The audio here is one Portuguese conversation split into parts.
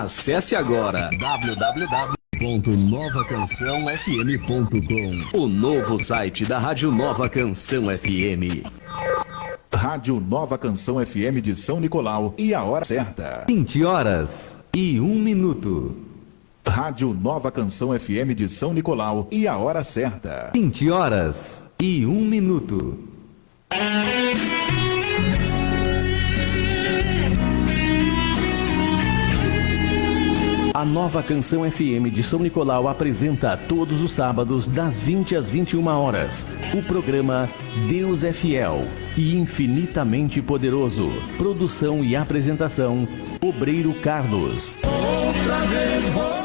Acesse agora www.novacançãofm.com, o novo site da Rádio Nova Canção FM. Rádio Nova Canção FM de São Nicolau e a hora certa. 20h01. Rádio Nova Canção FM de São Nicolau e a hora certa. 20h01. A Nova Canção FM de São Nicolau apresenta todos os sábados, das 20 às 21 horas, o programa Deus é Fiel e Infinitamente Poderoso. Produção e apresentação, Obreiro Carlos. Outra vez vou.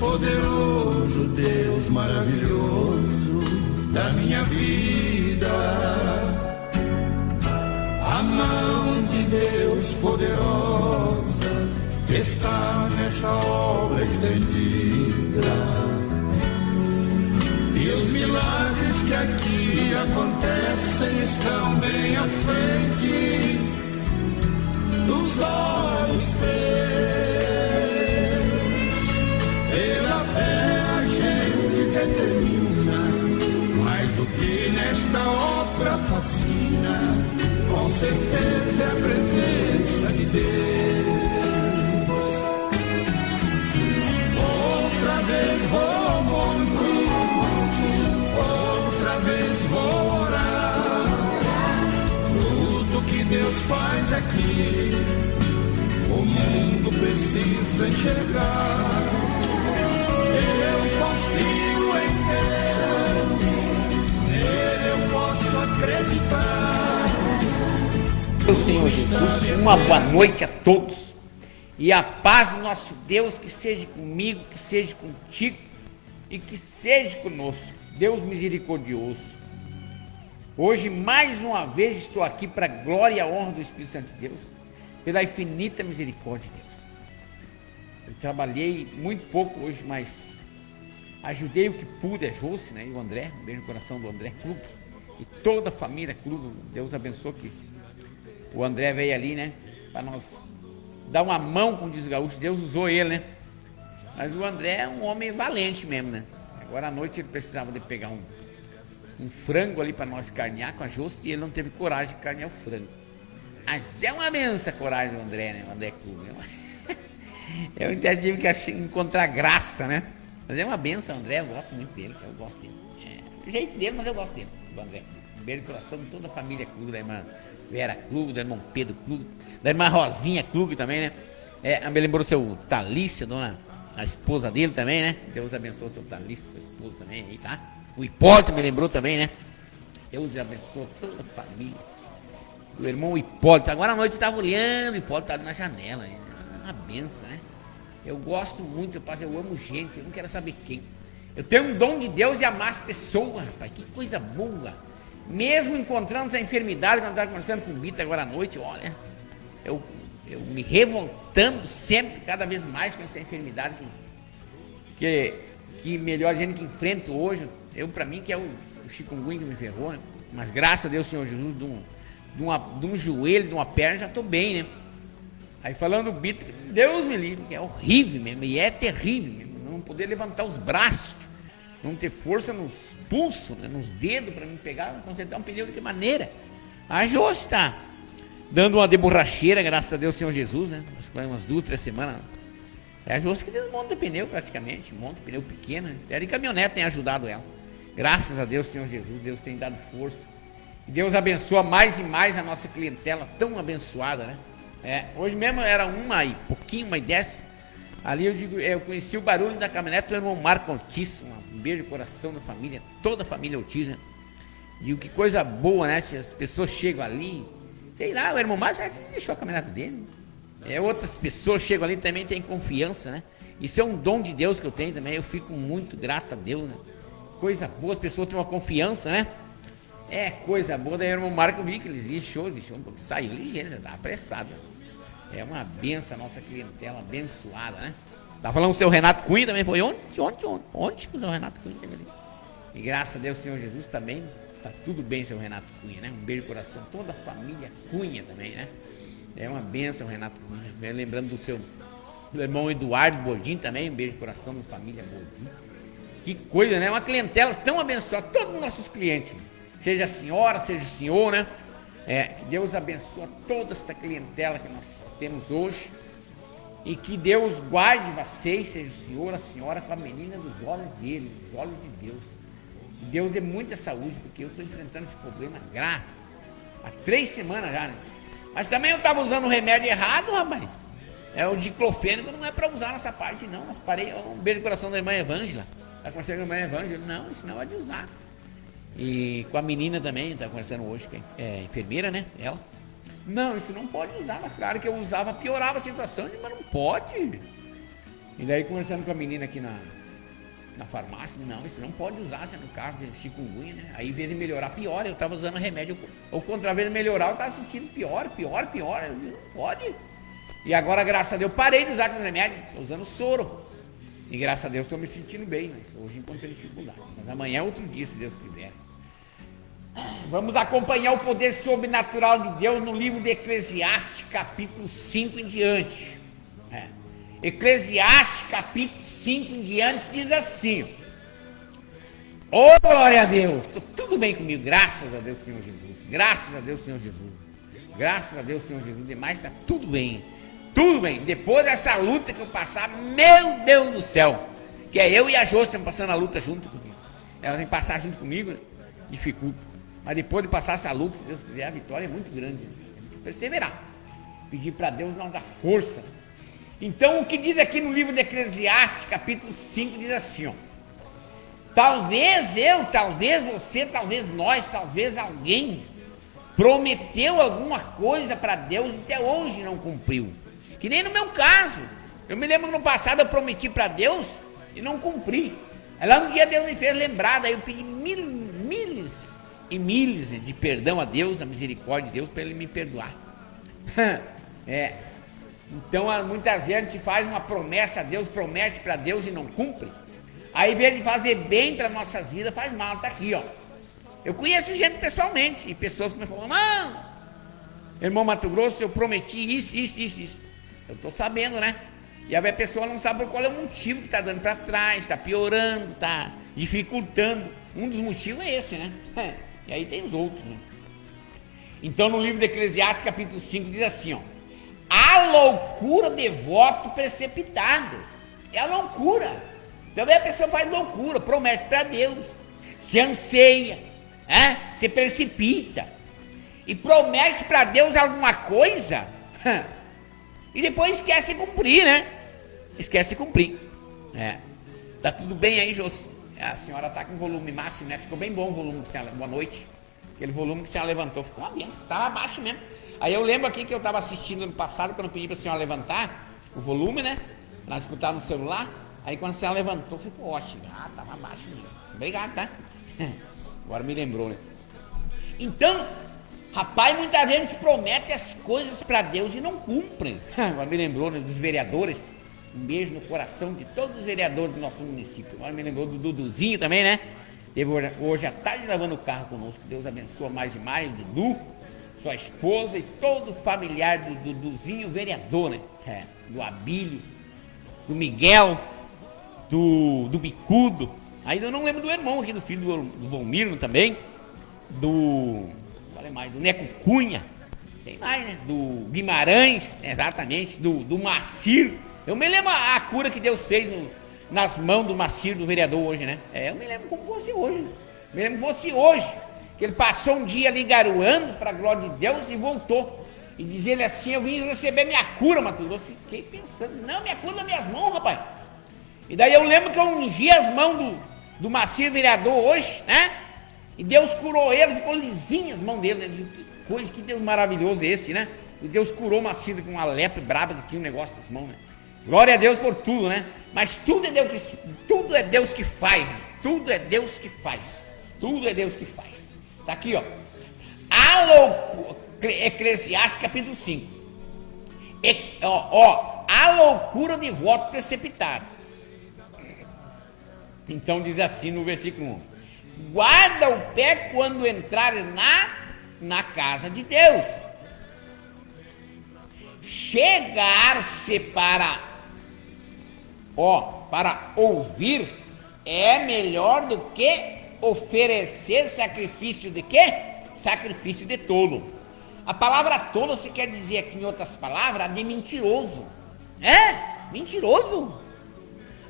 Poderoso, Deus maravilhoso da minha vida, a mão de Deus poderosa está nessa obra estendida, e os milagres que aqui acontecem estão bem à frente dos olhos teus. Determina, mas o que nesta obra fascina, com certeza é a presença de Deus. Outra vez vou montar, outra vez vou orar. Tudo que Deus faz aqui, o mundo precisa enxergar. Eu confio em Deus, nele eu posso acreditar. Meu Senhor Jesus, uma boa noite a todos. E a paz do nosso Deus que seja comigo, que seja contigo e que seja conosco. Deus misericordioso. Hoje, mais uma vez, estou aqui para a glória e a honra do Espírito Santo de Deus, pela infinita misericórdia de Deus. Eu trabalhei muito pouco hoje, mas ajudei o que pude, a Jossi, né, e o André, um beijo no coração do André Klug, e toda a família Klug. Deus abençoe que o André veio ali, né, para nós dar uma mão, como diz o gaúcho. Deus usou ele, né, mas o André é um homem valente mesmo, né. Agora à noite ele precisava de pegar um frango ali para nós carnear com a Jossi, e ele não teve coragem de carnear o frango. Mas é uma benção a coragem do André, né, o André Klug, né? Eu até tive que encontrar graça, né? Mas é uma benção, André, eu gosto muito dele, eu gosto dele. O jeito dele, mas eu gosto dele, do André. Um beijo no coração de toda a família Klug, da irmã Vera Klug, do irmão Pedro Klug, da irmã Rosinha Klug também, né? Me lembrou seu Thalícia, a esposa dele também, né? Deus abençoe seu Thalícia, sua esposa também aí, tá? O Hipólito me lembrou também, né? Deus abençoe toda a família. O irmão Hipólito, agora à noite eu estava olhando, o Hipólito estava na janela, né? Uma benção, né? Eu gosto muito, rapaz, eu amo gente, eu não quero saber quem. Eu tenho um dom de Deus de amar as pessoas, rapaz, que coisa boa. Mesmo encontrando essa enfermidade, quando eu estava conversando com o Bita agora à noite, olha, eu me revoltando sempre, cada vez mais com essa enfermidade que melhor a gente que enfrenta hoje. Eu, para mim, que é o chikungunya que me ferrou, né? Mas graças a Deus, Senhor Jesus, de um joelho, de uma perna, já estou bem, né? Aí falando do Bita, Deus me livre, que é horrível mesmo, e é terrível mesmo, não poder levantar os braços, não ter força nos pulsos, né, nos dedos para me pegar, consertar um pneu de que maneira? A Jossi está dando uma de borracheira, graças a Deus, Senhor Jesus, né? Umas 2, 3 semanas. É a Jossi que desmonta pneu praticamente, monta pneu pequeno, né? Até de caminhonete tem ajudado ela. Graças a Deus, Senhor Jesus, Deus tem dado força. E Deus abençoa mais e mais a nossa clientela tão abençoada, né? Hoje mesmo era 1h pouquinho, 1h10. Ali eu conheci o barulho da caminhonete do irmão Marco Ortiz. Um beijo no coração da família, toda a família Ortiz, né? E que coisa boa, né? Se as pessoas chegam ali, Sei lá, o irmão Márcio já deixou a caminhonete dele. Outras pessoas chegam ali também têm confiança, né? Isso é um dom de Deus que eu tenho também. Eu fico muito grato a Deus, né? Coisa boa, as pessoas têm uma confiança, né? Coisa boa. Daí o irmão Marco, eu vi que eles iam saiu ligeiro, já estava apressado. É uma benção a nossa clientela, abençoada, né? Tá falando com o seu Renato Cunha também, foi ontem que o seu Renato Cunha teve ali. E graças a Deus, Senhor Jesus também, tá tudo bem, seu Renato Cunha, né? Um beijo no coração, toda a família Cunha também, né? É uma benção, Renato Cunha. Lembrando do irmão Eduardo Bordim também, um beijo no coração da família Bordim. Que coisa, né? Uma clientela tão abençoada, todos os nossos clientes, seja a senhora, seja o senhor, né? Que Deus abençoe toda esta clientela que nós temos hoje. E que Deus guarde vocês, seja o senhor, a senhora, com a menina dos olhos dele, dos olhos de Deus. E Deus dê muita saúde, porque eu estou enfrentando esse problema grave. Há 3 semanas já, né? Mas também eu estava usando o remédio errado, rapaz. O diclofênico não é para usar nessa parte, não. Mas parei, um beijo no coração da irmã Evângela. Está conversando com a irmã Evângela? Não, isso não é de usar. E com a menina também, está conversando hoje, que é enfermeira, né? Ela. Não, isso não pode usar, mas claro que eu usava, piorava a situação, mas não pode. E daí conversando com a menina aqui na farmácia, não, isso não pode usar, se é no caso de chikungunya, né? Aí, em vez de melhorar, piora, eu estava usando remédio, ou contra a vez de melhorar, eu estava sentindo pior, eu digo, não pode. E agora, graças a Deus, parei de usar aqueles remédios, estou usando soro. E graças a Deus estou me sentindo bem, mas hoje encontrei dificuldade. Mas amanhã é outro dia, se Deus quiser. Vamos acompanhar o poder sobrenatural de Deus no livro de Eclesiastes, capítulo 5 em diante. Eclesiastes, capítulo 5 em diante, diz assim: ô glória a Deus, tudo bem comigo, graças a Deus, Senhor Jesus. Graças a Deus, Senhor Jesus. Graças a Deus, Senhor Jesus. Demais está tudo bem. Tudo bem. Depois dessa luta que eu passar, meu Deus do céu, que é eu e a Jô estamos passando a luta junto comigo. Ela tem que passar junto comigo, né? Dificulta. Mas depois de passar essa luta, se Deus quiser, a vitória é muito grande. Tem que perseverar. Pedir para Deus nos dar força. Então, o que diz aqui no livro de Eclesiastes, capítulo 5, diz assim, ó. Talvez eu, talvez você, talvez nós, talvez alguém prometeu alguma coisa para Deus e até hoje não cumpriu. Que nem no meu caso. Eu me lembro que no passado eu prometi para Deus e não cumpri. Aí lá um dia Deus me fez lembrar, daí eu pedi milhas e milhas de perdão a Deus, a misericórdia de Deus, para Ele me perdoar. Então, muitas vezes a gente faz uma promessa a Deus, promete para Deus e não cumpre. Aí, em vez de fazer bem para nossas vidas, faz mal. Está aqui, ó. Eu conheço gente pessoalmente, e pessoas que me falam, não, irmão Mato Grosso, eu prometi isso. Eu estou sabendo, né? E a pessoa não sabe qual é o motivo que está dando para trás, está piorando, está dificultando. Um dos motivos é esse, né? E aí tem os outros, né? Então, no livro de Eclesiastes, capítulo 5, diz assim, ó. A loucura de voto precipitado. É a loucura. Também a pessoa faz loucura, promete para Deus, se anseia, se precipita. E promete para Deus alguma coisa, e depois esquece de cumprir, né? Esquece de cumprir. Tá tudo bem aí, José? A senhora tá com volume máximo, né? Ficou bem bom o volume que a senhora, boa noite. Aquele volume que a senhora levantou, ficou uma benção, estava baixo mesmo. Aí eu lembro aqui que eu estava assistindo ano passado, quando eu pedi para a senhora levantar o volume, né? Nós escutava no celular. Aí quando a senhora levantou, ficou ótimo. Estava baixo mesmo. Obrigado, tá? Agora me lembrou, né? Então, rapaz, muita gente promete as coisas para Deus e não cumpre. Agora me lembrou, né, dos vereadores. Um beijo no coração de todos os vereadores do nosso município. Agora me lembrou do Duduzinho também, né? Teve hoje à tarde lavando o carro conosco. Deus abençoa mais e mais, Dudu, sua esposa e todo familiar do Duduzinho vereador, né? Do Abílio, do Miguel, do Bicudo. Aí eu não lembro do irmão aqui, do filho do Volmiro também. Qual é mais? Do Neco Cunha. Tem mais, né? Do Guimarães, exatamente. Do Macir. Eu me lembro a cura que Deus fez nas mãos do Macir, do vereador hoje, né? Eu me lembro como fosse hoje. Né? Me lembro como fosse hoje. Que ele passou um dia ali garoando para a glória de Deus e voltou. E diz ele assim, eu vim receber minha cura, Mato Grosso. Fiquei pensando, não, minha cura nas minhas mãos, rapaz. E daí eu lembro que eu ungi as mãos do Macir vereador hoje, né? E Deus curou ele, ficou lisinho as mãos dele. Né? Que coisa, que Deus maravilhoso é esse, né? O Deus curou uma Cida com uma lepra braba que tinha um negócio nas mãos, né? Glória a Deus por tudo, né? Mas tudo é Deus que faz, né? Tudo é Deus que faz. Tudo é Deus que faz. Tá aqui, ó. Eclesiastes capítulo 5. A loucura de voto precipitado. Então diz assim no versículo 1: guarda o pé quando entrares na casa de Deus. Chegar-se para ouvir é melhor do que oferecer sacrifício de quê? Sacrifício de tolo. A palavra tolo se quer dizer aqui, em outras palavras, de mentiroso. Mentiroso.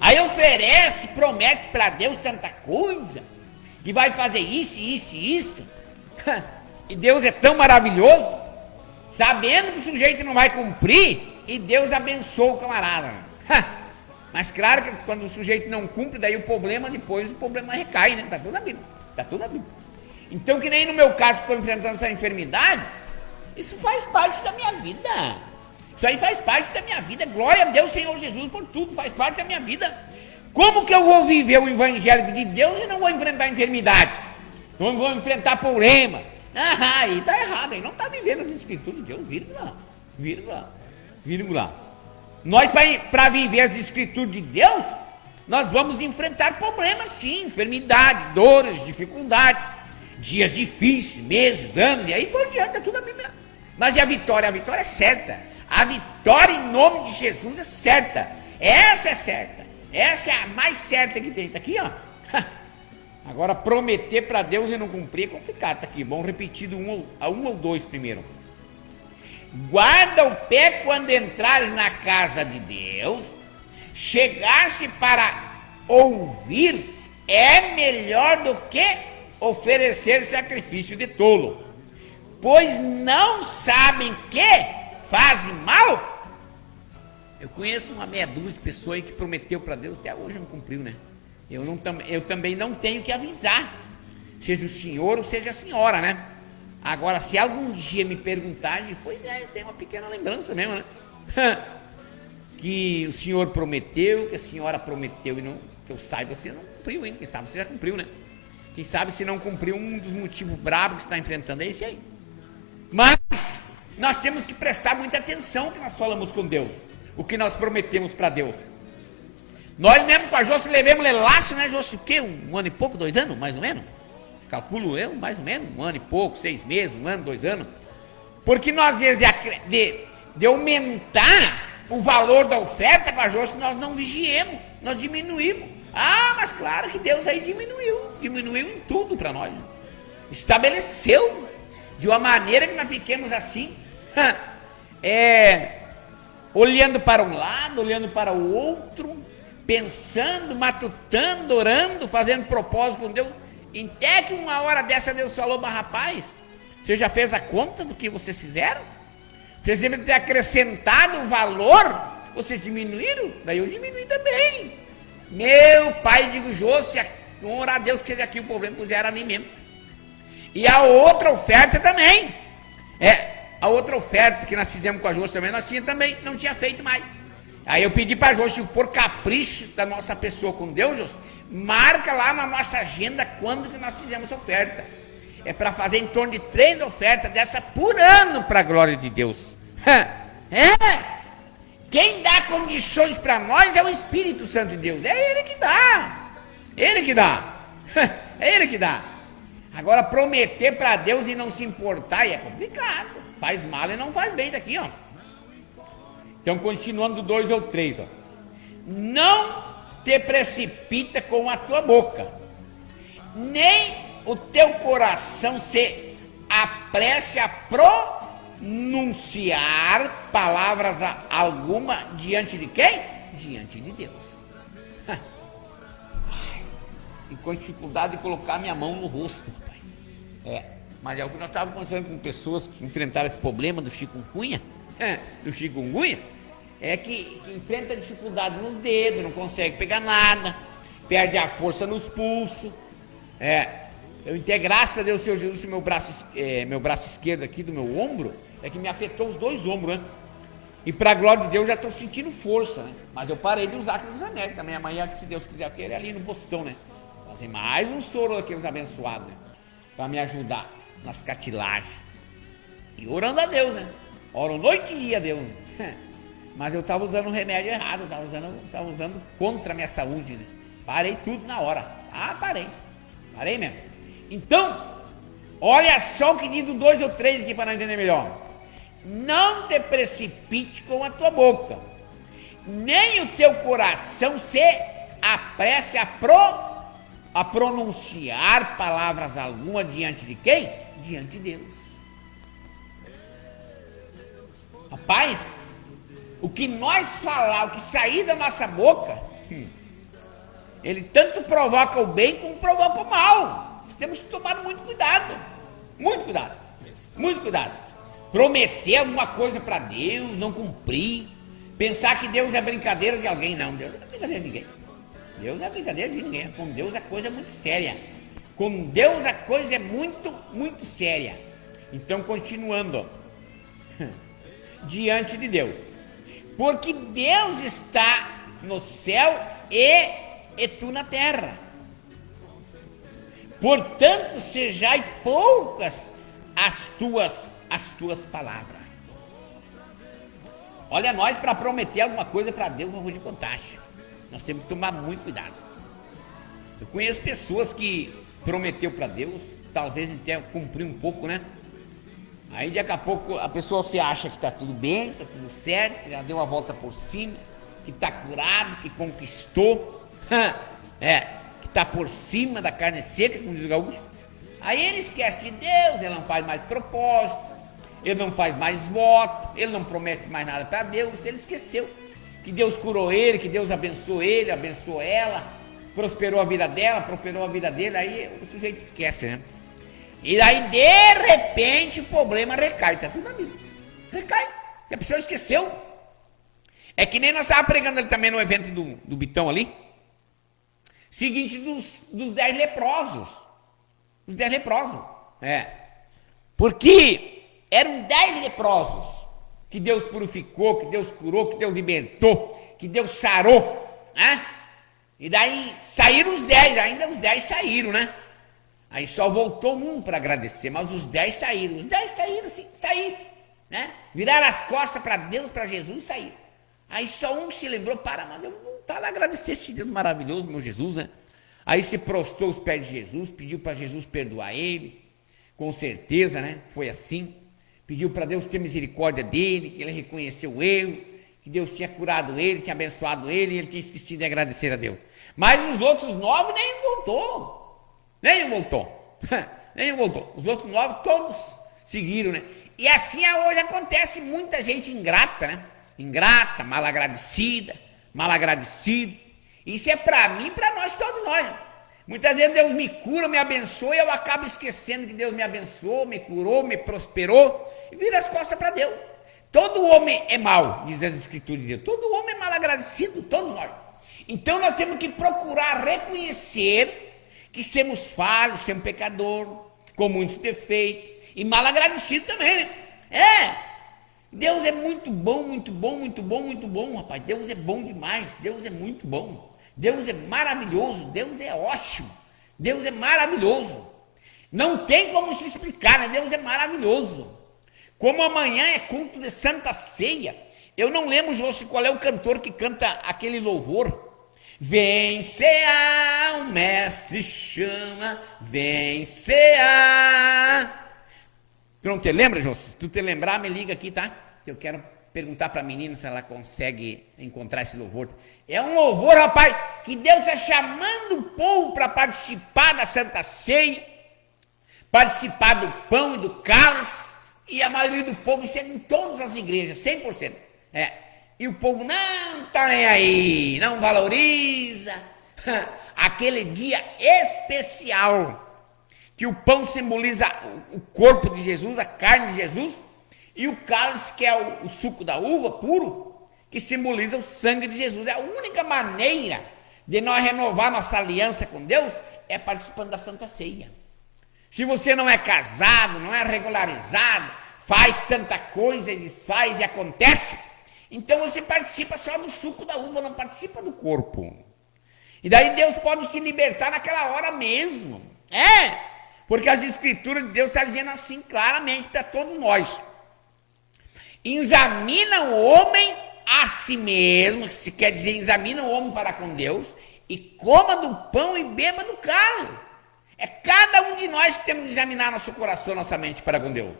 Aí oferece, promete para Deus tanta coisa, que vai fazer isso, isso e isso. E Deus é tão maravilhoso, sabendo que o sujeito não vai cumprir, e Deus abençoa o camarada. Mas claro que quando o sujeito não cumpre, daí o problema recai, né? Tá tudo na Bíblia. Então, que nem no meu caso, que estou enfrentando essa enfermidade, isso faz parte da minha vida. Isso aí faz parte da minha vida. Glória a Deus, Senhor Jesus, por tudo, faz parte da minha vida. Como que eu vou viver o evangelho de Deus e não vou enfrentar enfermidade? Não vou enfrentar problema? Aí tá errado, aí não está vivendo as escrituras de Deus, vírgula. Nós, para viver as escrituras de Deus, nós vamos enfrentar problemas sim, enfermidade, dores, dificuldade, dias difíceis, meses, anos, e aí por diante, é tudo a Bíblia. Mas e a vitória? A vitória é certa. A vitória em nome de Jesus é certa. Essa é certa. Essa é a mais certa que tem. Está aqui, ó. Agora, prometer para Deus e não cumprir é complicado. Está aqui. Vamos repetir do 1 ao 2 primeiro. Guarda o pé quando entrares na casa de Deus. Chegar-se para ouvir é melhor do que oferecer sacrifício de tolo. Pois não sabem que fazem mal. Eu conheço uma meia dúzia de pessoas que prometeu para Deus, até hoje não cumpriu, né? Eu também não tenho que avisar, seja o senhor ou seja a senhora, né? Agora, se algum dia me perguntarem, pois eu tenho uma pequena lembrança mesmo, né? Que o senhor prometeu, que a senhora prometeu e não, que eu saiba, você não cumpriu ainda. Quem sabe você já cumpriu, né? Quem sabe se não cumpriu, um dos motivos bravos que você está enfrentando é esse aí. Mas nós temos que prestar muita atenção que nós falamos com Deus, o que nós prometemos para Deus. Nós mesmo com a Josi levemos laço, né, Josi? O quê? 1 ano e pouco, 2 anos, mais ou menos? Calculo eu, mais ou menos, 1 ano e pouco, 6 meses, 1 ano, 2 anos. Porque nós, às vezes, de aumentar o valor da oferta com a Josi, nós não vigiemos, nós diminuímos. Mas claro que Deus aí diminuiu em tudo para nós. Estabeleceu de uma maneira que nós fiquemos assim, olhando para um lado, olhando para o outro, pensando, matutando, orando, fazendo propósito com Deus. Até que uma hora dessa Deus falou: mas rapaz, você já fez a conta do que vocês fizeram? Vocês devem ter acrescentado o valor, vocês diminuíram? Daí eu diminui também. Meu pai, digo, Josi, orar a Deus que seja aqui o problema, pois era a mim mesmo. E a outra oferta também. A outra oferta que nós fizemos com a Josi também, nós não tinha feito mais. Aí eu pedi para a Josi, por capricho da nossa pessoa com Deus, Josi, marca lá na nossa agenda quando que nós fizemos a oferta. É para fazer em torno de 3 ofertas dessa por ano para a glória de Deus. Quem dá condições para nós é o Espírito Santo de Deus. É Ele que dá. Ele que dá. É Ele que dá. Agora, prometer para Deus e não se importar é complicado. Faz mal e não faz bem daqui, ó. Então, continuando do 2 ao 3, ó. Não te precipita com a tua boca, nem o teu coração se apresse a pronunciar palavras alguma diante de quem? Diante de Deus. E com dificuldade de colocar minha mão no rosto, rapaz. Mas é o que nós estávamos conversando com pessoas que enfrentaram esse problema do chikungunya, é que enfrenta dificuldade nos dedos, não consegue pegar nada, perde a força nos pulsos, Eu tenho graças a Deus, Senhor Jesus, meu braço esquerdo aqui do meu ombro, é que me afetou os dois ombros, né? E para a glória de Deus, já estou sentindo força, né? Mas eu parei de usar aqueles remédios também. Amanhã, se Deus quiser, eu quero ir ali no postão, né? Fazer mais um soro daqueles abençoados, né? Para me ajudar nas cartilagens. E orando a Deus, né? Oro noite e dia a Deus. Mas eu estava usando o remédio errado, estava usando contra a minha saúde, né? Parei tudo na hora. Parei mesmo. Então, olha só o que diz do 2 ou 3 aqui para nós entender melhor. Não te precipite com a tua boca, nem o teu coração se apresse a pronunciar palavras alguma diante de quem? Diante de Deus. Rapaz, o que nós falar, o que sair da nossa boca, ele tanto provoca o bem como provoca o mal. Nós temos que tomar muito cuidado. Muito cuidado. Muito cuidado. Prometer alguma coisa para Deus, não cumprir. Pensar que Deus é brincadeira de alguém. Não, Deus não é brincadeira de ninguém. Deus não é brincadeira de ninguém. Com Deus a coisa é muito séria. Com Deus a coisa é muito, muito séria. Então, continuando. Diante de Deus. Porque Deus está no céu e tu na terra. Portanto, sejai poucas as tuas palavras. Olha, nós para prometer alguma coisa para Deus, não vou te contar. Nós temos que tomar muito cuidado. Eu conheço pessoas que prometeu para Deus, talvez até cumprir um pouco, né? Aí daqui a pouco a pessoa se acha que está tudo bem, está tudo certo, que já deu uma volta por cima, que está curado, que conquistou, que está por cima da carne seca, como diz o gaúcho. Aí ele esquece de Deus, ele não faz mais propósito, ele não faz mais voto, ele não promete mais nada para Deus, ele esqueceu que Deus curou ele, que Deus abençoou ele, abençoou ela, prosperou a vida dela, prosperou a vida dele, aí o sujeito esquece, né? E aí, de repente, o problema recai, tá tudo na Bíblia. Recai, e a pessoa esqueceu. É que nem nós estávamos pregando ali também no evento do Bitão ali. Seguinte, dos 10 leprosos. Os 10 leprosos. Porque eram 10 leprosos que Deus purificou, que Deus curou, que Deus libertou, que Deus sarou, né? E daí saíram os 10, ainda os 10 saíram, né? Aí só voltou um para agradecer, mas os 10 saíram. Os 10 saíram, sim, saíram, né? Viraram as costas para Deus, para Jesus e saíram. Aí só um que se lembrou, mas eu vou voltar lá agradecer este Deus maravilhoso, meu Jesus, né? Aí se prostrou aos pés de Jesus, pediu para Jesus perdoar ele, com certeza, né? Foi assim. Pediu para Deus ter misericórdia dele, que ele reconheceu o erro, que Deus tinha curado ele, tinha abençoado ele, e ele tinha esquecido de agradecer a Deus. Mas os outros 9 nem voltou. Nem voltou. Os outros 9 todos seguiram, né? E assim hoje acontece muita gente ingrata, né? Ingrata, malagradecido. Isso é para mim e para nós, todos nós. Né? Muitas vezes Deus me cura, me abençoa e eu acabo esquecendo que Deus me abençoou, me curou, me prosperou e vira as costas para Deus. Todo homem é mau, diz as Escrituras de Deus. Todo homem é malagradecido, todos nós. Então nós temos que procurar reconhecer que somos falhos, somos pecadores, com muitos defeitos, e mal agradecido também, né? Deus é muito bom, rapaz. Deus é bom demais, Deus é muito bom. Deus é maravilhoso, Deus é ótimo, Deus é maravilhoso. Não tem como se explicar, né? Deus é maravilhoso. Como amanhã é culto de Santa Ceia, eu não lembro, José, qual é o cantor que canta aquele louvor. Vem cear, o mestre chama, vem cear. Tu não te lembra, José? Se tu te lembrar, me liga aqui, tá? Eu quero perguntar para a menina se ela consegue encontrar esse louvor. É um louvor, rapaz, que Deus está chamando o povo para participar da Santa Ceia, participar do pão e do cálice, e a maioria do povo, isso é em todas as igrejas, 100%. E o povo não está nem aí, não valoriza aquele dia especial, que o pão simboliza o corpo de Jesus, a carne de Jesus, e o cálice, que é o suco da uva puro, que simboliza o sangue de Jesus. É a única maneira de nós renovar nossa aliança com Deus, é participando da Santa Ceia. Se você não é casado, não é regularizado, faz tanta coisa e desfaz e acontece, então você participa só do suco da uva, não participa do corpo. E daí Deus pode te libertar naquela hora mesmo. Porque as escrituras de Deus estão dizendo assim claramente para todos nós. Examina o homem a si mesmo, que se quer dizer, examina o homem para com Deus, e coma do pão e beba do cálice. É cada um de nós que temos que examinar nosso coração, nossa mente para com Deus.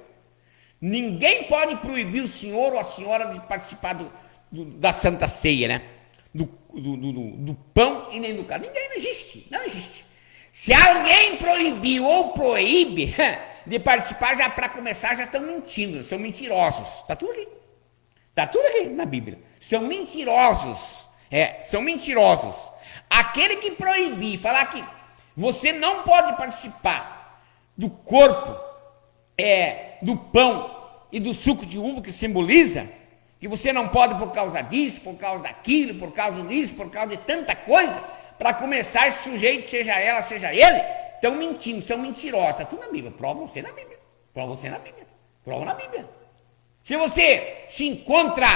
Ninguém pode proibir o senhor ou a senhora de participar da Santa Ceia, né? Do pão e nem do cálice. Ninguém, não existe, não existe. Se alguém proibiu ou proíbe de participar, já para começar, já estão mentindo, são mentirosos. Está tudo aqui. Está tudo aqui na Bíblia. São mentirosos. São mentirosos. Aquele que proibir, falar que você não pode participar do corpo, do pão e do suco de uva que simboliza, que você não pode por causa disso, por causa daquilo, por causa disso, por causa de tanta coisa, para começar esse sujeito, seja ela, seja ele, estão mentindo, são mentirosos. Está tudo na Bíblia. Prova você na Bíblia. Prova você na Bíblia. Prova na Bíblia. Se você se encontra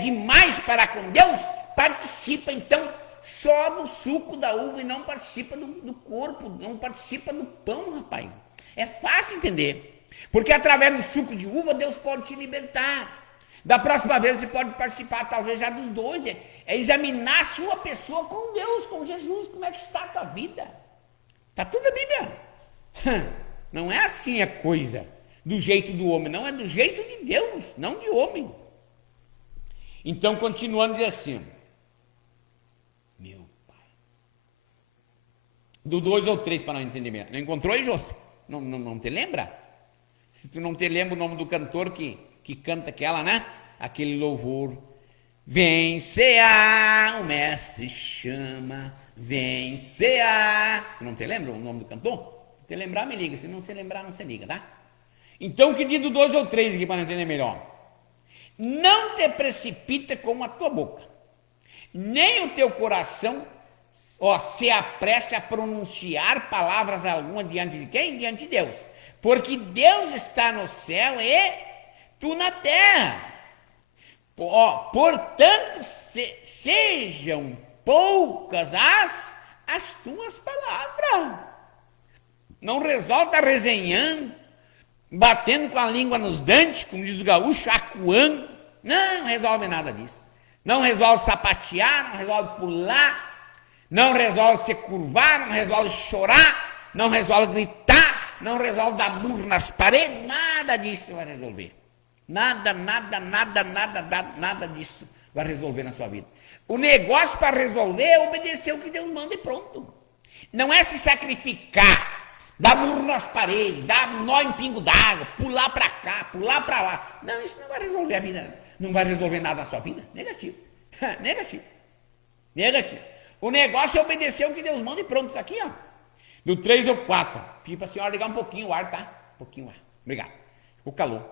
demais para com Deus, participa então só do suco da uva e não participa do corpo, não participa do pão, rapaz. É fácil entender. Porque através do suco de uva, Deus pode te libertar. Da próxima vez você pode participar, talvez já dos dois. É examinar a sua pessoa com Deus, com Jesus. Como é que está a tua vida? Está tudo na Bíblia. Não é assim a coisa, do jeito do homem. Não, é do jeito de Deus, não de homem. Então, continuando, diz assim. Meu pai. Do 2 ou 3, para não entender melhor. Não encontrou aí, José? Não te lembra? Se tu não te lembra o nome do cantor que canta aquela, né? Aquele louvor. Venceá, o mestre chama, venceá. Tu não te lembra o nome do cantor? Se te lembrar, me liga. Se não se lembrar, não se liga, tá? Então, que diz do 2 ou 3 aqui para não entender melhor? Não te precipita com a tua boca, nem o teu coração se apresse a pronunciar palavras alguma diante de quem? Diante de Deus. Porque Deus está no céu e tu na terra. Portanto, sejam poucas as tuas palavras. Não resolve estar resenhando, batendo com a língua nos dentes, como diz o gaúcho, acuando. Não resolve nada disso. Não resolve sapatear, não resolve pular, não resolve se curvar, não resolve chorar, não resolve gritar, não resolve dar murro nas paredes, nada disso vai resolver. Nada disso vai resolver na sua vida. O negócio para resolver é obedecer o que Deus manda e pronto. Não é se sacrificar, dar murro nas paredes, dar nó em pingo d'água, pular para cá, pular para lá. Não, isso não vai resolver a vida, não vai resolver nada na sua vida. Negativo. Negativo. O negócio é obedecer o que Deus manda e pronto. Está aqui, ó. Do 3 ou 4. Pedi para a senhora ligar um pouquinho o ar, tá? Um pouquinho o ar. Obrigado. Ficou calor.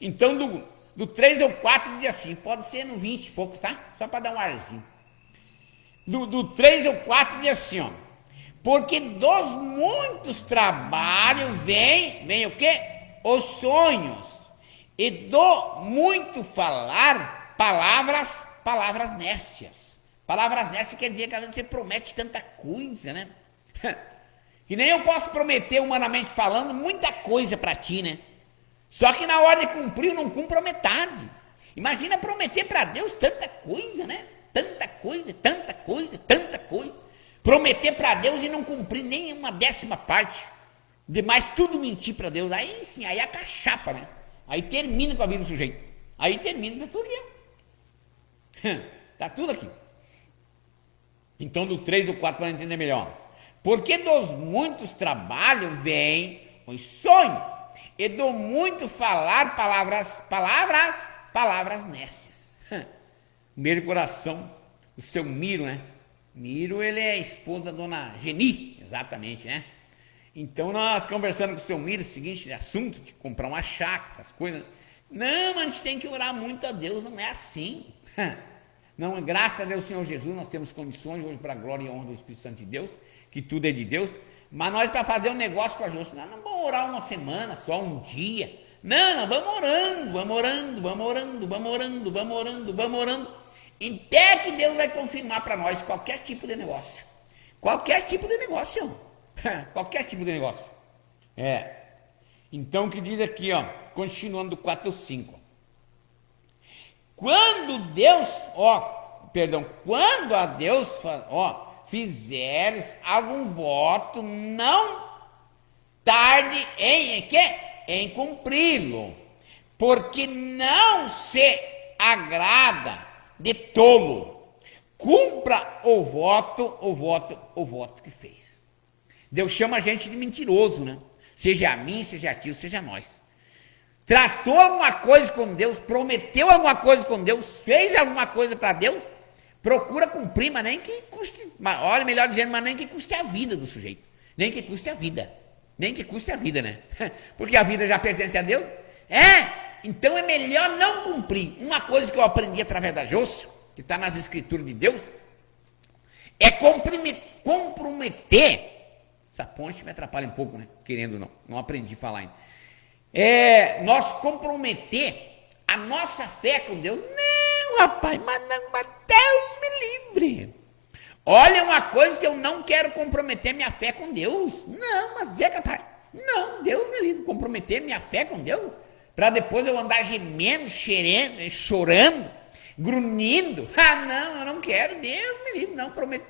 Então, do 3 ou 4 diz assim, pode ser no 20 e poucos, tá? Só para dar um arzinho. Do 3 ou 4 diz assim, ó. Porque dos muitos trabalhos vem o quê? Os sonhos. E do muito falar, palavras nécias. Palavras nécias quer dizer que às vezes você promete tanta coisa, né? Que nem eu posso prometer, humanamente falando, muita coisa para ti, né? Só que na hora de cumprir, eu não cumpro a metade. Imagina prometer para Deus tanta coisa, né? Tanta coisa. Prometer para Deus e não cumprir nem uma 10ª parte. Demais tudo mentir para Deus. Aí sim, aí é a cachapa, né? Aí termina com a vida do sujeito. Aí termina, tá tudo aqui. Tá tudo aqui. Então, do 3 ou 4 para entender melhor. Porque dos muitos trabalhos vem os sonhos. E do muito falar palavras nécias. Primeiro coração, o seu Miro, né? Miro, ele é esposa da dona Geni, exatamente, né? Então, nós conversando com o seu Miro, o seguinte assunto, de comprar uma chácara, essas coisas. Não, mas a gente tem que orar muito a Deus, não é assim. Não, graças a Deus, Senhor Jesus, nós temos condições hoje para a glória e honra do Espírito Santo de Deus, que tudo é de Deus, Mas nós, para fazer um negócio com a Jô, nós não vamos orar uma semana, só um dia. Não, vamos orando, vamos orando, vamos orando, vamos orando, vamos orando, vamos orando, até que Deus vai confirmar para nós qualquer tipo de negócio. Qualquer tipo de negócio. Qualquer tipo de negócio. Então, o que diz aqui, ó, continuando do 4 ao 5. Quando a Deus, fizeres algum voto, não tarde em cumpri-lo, porque não se agrada de tolo. Cumpra o voto que fez. Deus chama a gente de mentiroso, né? Seja a mim, seja a ti, seja a nós. Tratou alguma coisa com Deus, prometeu alguma coisa com Deus, fez alguma coisa para Deus, procura cumprir, mas nem que custe, olha, melhor dizendo, mas nem que custe a vida do sujeito. Nem que custe a vida. Nem que custe a vida, né? Porque a vida já pertence a Deus. Então é melhor não cumprir. Uma coisa que eu aprendi através da Jôcio, que está nas escrituras de Deus, é comprometer. Essa ponte me atrapalha um pouco, né? Querendo não aprendi a falar ainda. Nós comprometer a nossa fé com Deus. Não, rapaz, mas Deus me livre. Olha, uma coisa que eu não quero comprometer minha fé com Deus. Não, mas capaz. Não, Deus me livre. Comprometer minha fé com Deus, para depois eu andar gemendo, chorando, grunhindo. Não, eu não quero. Deus me livre. Não prometo.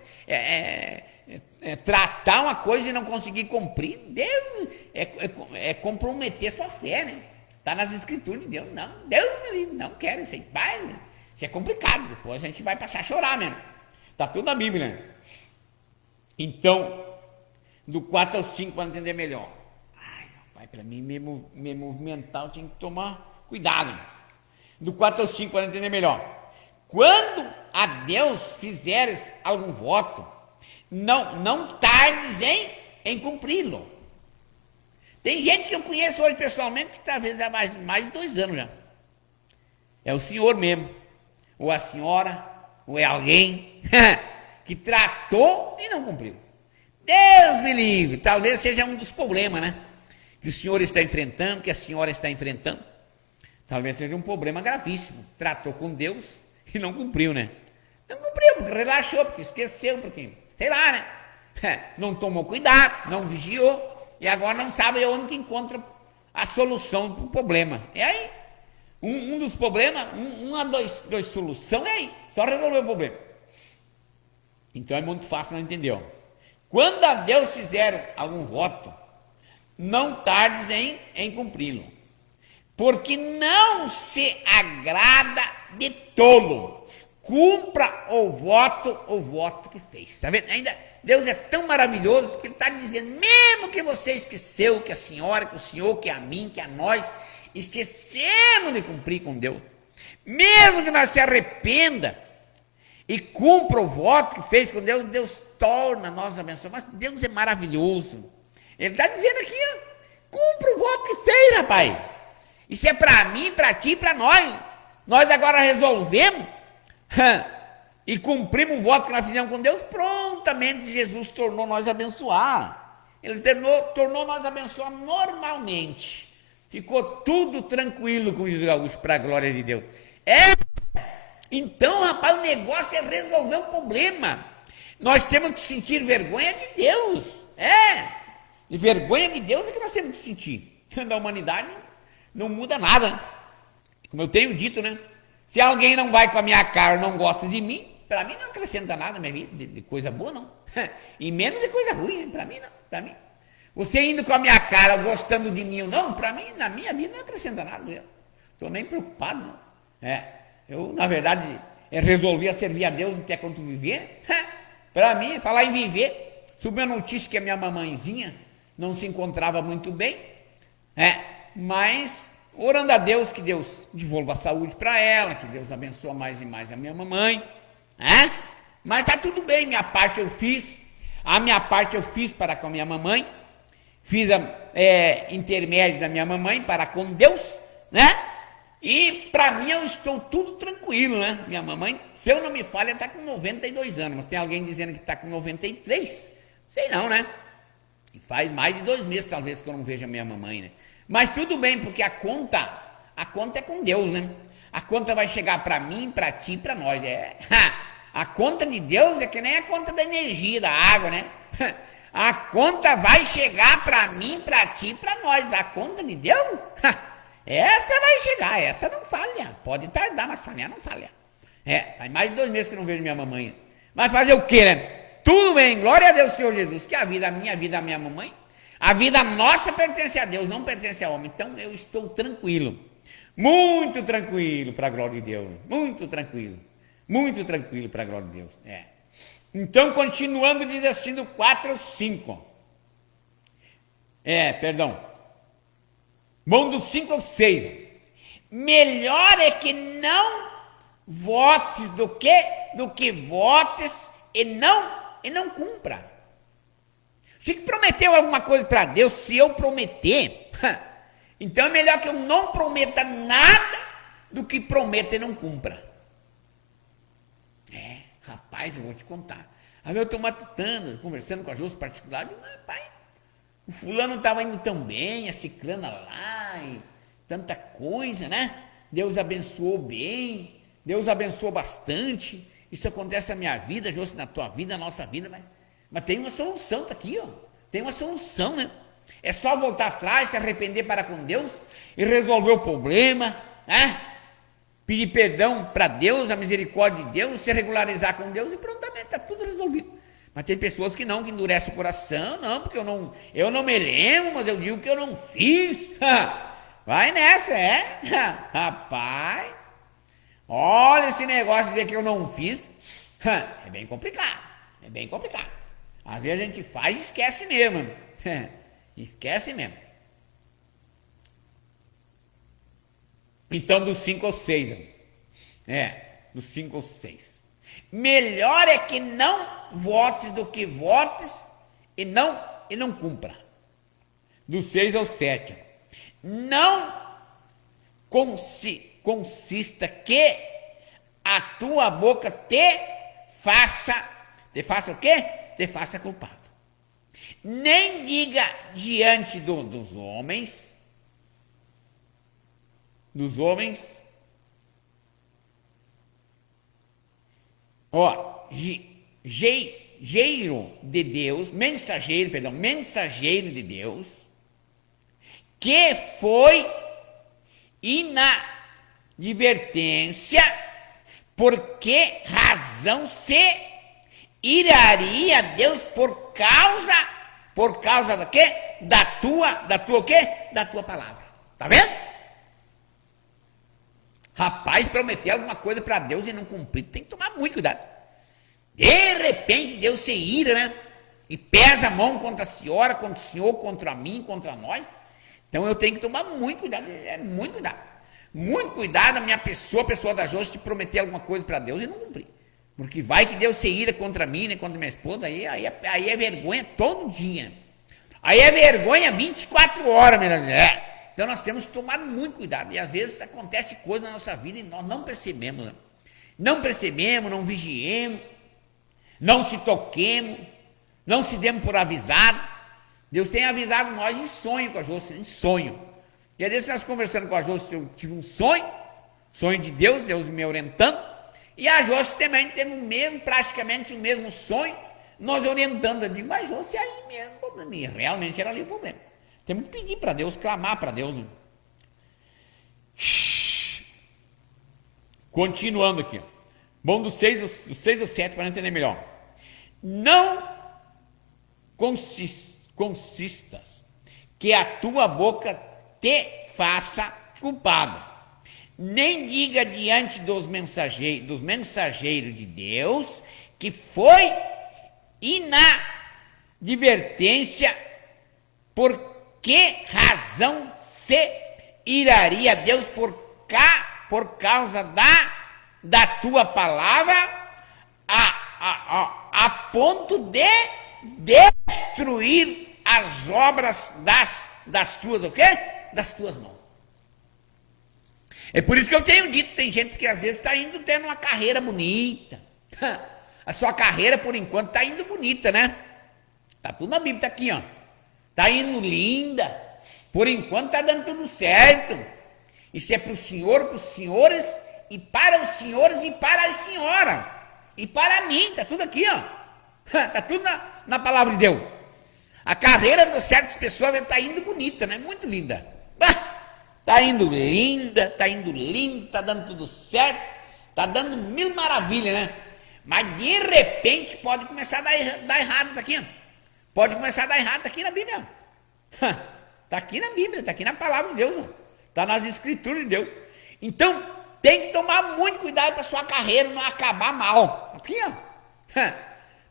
Tratar uma coisa e não conseguir cumprir, Deus é comprometer sua fé, né? Está nas escrituras de Deus. Não, Deus me livre, não quero isso aí. Isso é complicado, depois a gente vai passar a chorar mesmo. Está tudo na Bíblia, né? Então, do 4 ao 5, para entender melhor. Pai, para mim me movimentar, eu tinha que tomar cuidado. Do 4 ao 5, para entender melhor. Quando a Deus fizeres algum voto, não tardes em cumpri-lo. Tem gente que eu conheço hoje pessoalmente que talvez há mais de 2 anos já. É o senhor mesmo, ou a senhora, ou é alguém que tratou e não cumpriu. Deus me livre, talvez seja um dos problemas, né? Que o senhor está enfrentando, que a senhora está enfrentando. Talvez seja um problema gravíssimo. Tratou com Deus e não cumpriu, né? Não cumpriu, porque relaxou, porque esqueceu, porque... sei lá, né? Não tomou cuidado, não vigiou, e agora não sabe onde que encontra a solução para o problema. E aí, um dos problemas, duas soluções é aí, só resolver o problema. Então é muito fácil não entender. Ó. Quando a Deus fizer algum voto, não tardes em cumpri-lo, porque não se agrada de tolo. Cumpra o voto que fez. Está vendo? Ainda Deus é tão maravilhoso que Ele está dizendo, mesmo que você esqueceu, que a senhora, que o senhor, que a mim, que a nós, esquecemos de cumprir com Deus, mesmo que nós se arrependa e cumpra o voto que fez com Deus, Deus torna nós abençoados. Mas Deus é maravilhoso. Ele está dizendo aqui, ó, cumpra o voto que fez, rapaz. Isso é para mim, para ti, para nós. Nós agora resolvemos e cumprimos o voto que nós fizemos com Deus, prontamente Jesus tornou nós abençoar. Ele tornou nós abençoar normalmente. Ficou tudo tranquilo, como diz o gaúcho, para a glória de Deus. Então, rapaz, o negócio é resolver o problema. Nós temos que sentir vergonha de Deus. E vergonha de Deus é que nós temos que sentir. Da humanidade não muda nada. Como eu tenho dito, né? Se alguém não vai com a minha cara, não gosta de mim, para mim não acrescenta nada na minha vida, de coisa boa, não. E menos de coisa ruim, para mim não, para mim. Você indo com a minha cara, gostando de mim ou não, para mim, na minha vida não acrescenta nada. Eu estou nem preocupado, não. Eu, na verdade, resolvi servir a Deus até quanto viver. Para mim, falar em viver, subiu a notícia que a minha mamãezinha não se encontrava muito bem, mas... orando a Deus, que Deus devolva a saúde para ela, que Deus abençoe mais e mais a minha mamãe, mas está tudo bem, minha parte eu fiz, a minha parte eu fiz para com a minha mamãe, fiz intermédio da minha mamãe para com Deus, né? E para mim eu estou tudo tranquilo, né? Minha mamãe, se eu não me falho, ela está com 92 anos, mas tem alguém dizendo que está com 93, sei não, né? faz mais de 2 meses, talvez, que eu não vejo a minha mamãe, né? Mas tudo bem, porque a conta é com Deus, né? A conta vai chegar para mim, para ti, para nós. A conta de Deus é que nem a conta da energia, da água, né? A conta vai chegar para mim, para ti, para nós. A conta de Deus, essa vai chegar, essa não falha. Pode tardar, mas falhar não falha. Faz mais de 2 meses que eu não vejo minha mamãe. Mas fazer o quê, né? Tudo bem, glória a Deus, Senhor Jesus, que a minha vida, a minha mamãe, a vida nossa pertence a Deus, não pertence ao homem. Então eu estou tranquilo, muito tranquilo para a glória de Deus, muito tranquilo para a glória de Deus. Então, continuando, diz assim do 4 ao 5. Bom, do 5 ao 6. Melhor é que não votes do que votes e não cumpra. Se prometeu alguma coisa para Deus, se eu prometer, então é melhor que eu não prometa nada do que prometa e não cumpra. Rapaz, eu vou te contar. Aí eu estou matutando, conversando com a Jôs particular, digo, rapaz, o fulano estava indo tão bem, a ciclana lá, e tanta coisa, né? Deus abençoou bem, Deus abençoou bastante. Isso acontece na minha vida, Jôs, na tua vida, na nossa vida, mas tem uma solução, tá aqui, ó. Tem uma solução, né? É só voltar atrás, se arrepender para com Deus e resolver o problema, né? Pedir perdão para Deus, a misericórdia de Deus, se regularizar com Deus e prontamente está tudo resolvido. Mas tem pessoas que endurecem o coração, não, porque eu não me lembro, mas eu digo que eu não fiz. Vai nessa, rapaz. Olha esse negócio de dizer que eu não fiz. É bem complicado, Às vezes a gente faz e esquece mesmo. Esquece mesmo. Então, do 5 ao 6. Do 5 ao 6. Melhor é que não votes do que votes e não cumpra. Do 6 ao 7. Não consista que a tua boca te faça o quê? Te faça culpado. Nem diga diante dos homens, mensageiro de Deus, que foi inadvertência, por que razão se iraria Deus por causa do quê? Da tua o quê? Da tua palavra. Tá vendo? Rapaz, prometer alguma coisa para Deus e não cumprir, tem que tomar muito cuidado. De repente Deus se ira, né? E pesa a mão contra a senhora, contra o senhor, contra mim, contra nós. Então eu tenho que tomar muito cuidado, muito cuidado. Muito cuidado a pessoa da Jôs, se prometer alguma coisa para Deus e não cumprir. Porque vai que Deus se ira contra mim, né, contra minha esposa, aí é vergonha todo dia. Aí é vergonha 24 horas, meu Deus. Então nós temos que tomar muito cuidado. E às vezes acontece coisa na nossa vida e nós não percebemos. Né? Não percebemos, não vigiemos, não se toquemos, não se demos por avisado. Deus tem avisado nós em sonho com a Jôs, em sonho. E às vezes nós conversando com a Jôs, eu tive um sonho de Deus me orientando. E a Jôs também teve praticamente o mesmo sonho, nós orientando. Eu digo, mas Jôs, aí mesmo o problema. E realmente era ali o problema. Temos que pedir para Deus, clamar para Deus. Né? Continuando aqui. Bom, do 6 ao 7, para entender melhor. Não consistas que a tua boca te faça culpado. Nem diga diante dos mensageiros de Deus, que foi inadvertência, por que razão se iraria Deus por causa da tua palavra, a ponto de destruir as obras das tuas, o quê? Das tuas mãos. É por isso que eu tenho dito, tem gente que às vezes está indo tendo uma carreira bonita. A sua carreira, por enquanto, está indo bonita, né? Está tudo na Bíblia, está aqui, ó. Tá indo linda. Por enquanto tá dando tudo certo. Isso é para o senhor, para os senhores, e para os senhores e para as senhoras. E para mim, tá tudo aqui, ó. Tá tudo na palavra de Deus. A carreira de certas pessoas está indo bonita, né? Muito linda. Tá indo linda, tá dando tudo certo, tá dando mil maravilhas, né? Mas de repente pode começar a dar errado daqui, ó. Pode começar a dar errado aqui na Bíblia. Tá aqui na Bíblia, tá aqui na palavra de Deus, ó. Tá nas escrituras de Deus. Então, tem que tomar muito cuidado para sua carreira não acabar mal. Aqui, ó.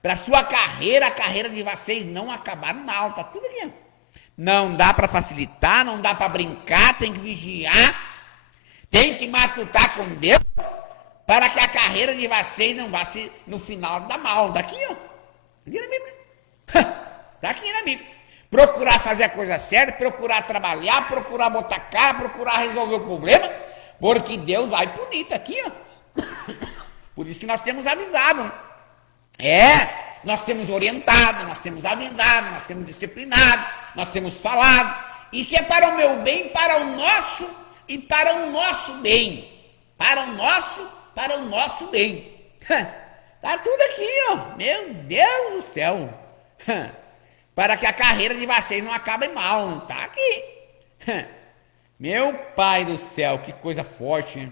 Para sua carreira, a carreira de vocês não acabar mal. Tá tudo aqui, ó. Não dá para facilitar, não dá para brincar, tem que vigiar, tem que matutar com Deus, para que a carreira de vocês não vá se, no final dar mal. Tá aqui, ó. Aqui na Bíblia. Tá aqui na Bíblia. Procurar fazer a coisa certa, procurar trabalhar, procurar botar cara, procurar resolver o problema, porque Deus vai punir, tá aqui, ó. Por isso que nós temos avisado, né? Nós temos orientado, nós temos avisado, nós temos disciplinado, nós temos falado. Isso é para o meu bem, para o nosso e para o nosso bem. Para o nosso bem. Tá tudo aqui, ó. Meu Deus do céu. Para que a carreira de vocês não acabe mal, não tá aqui. Meu Pai do céu, que coisa forte, né?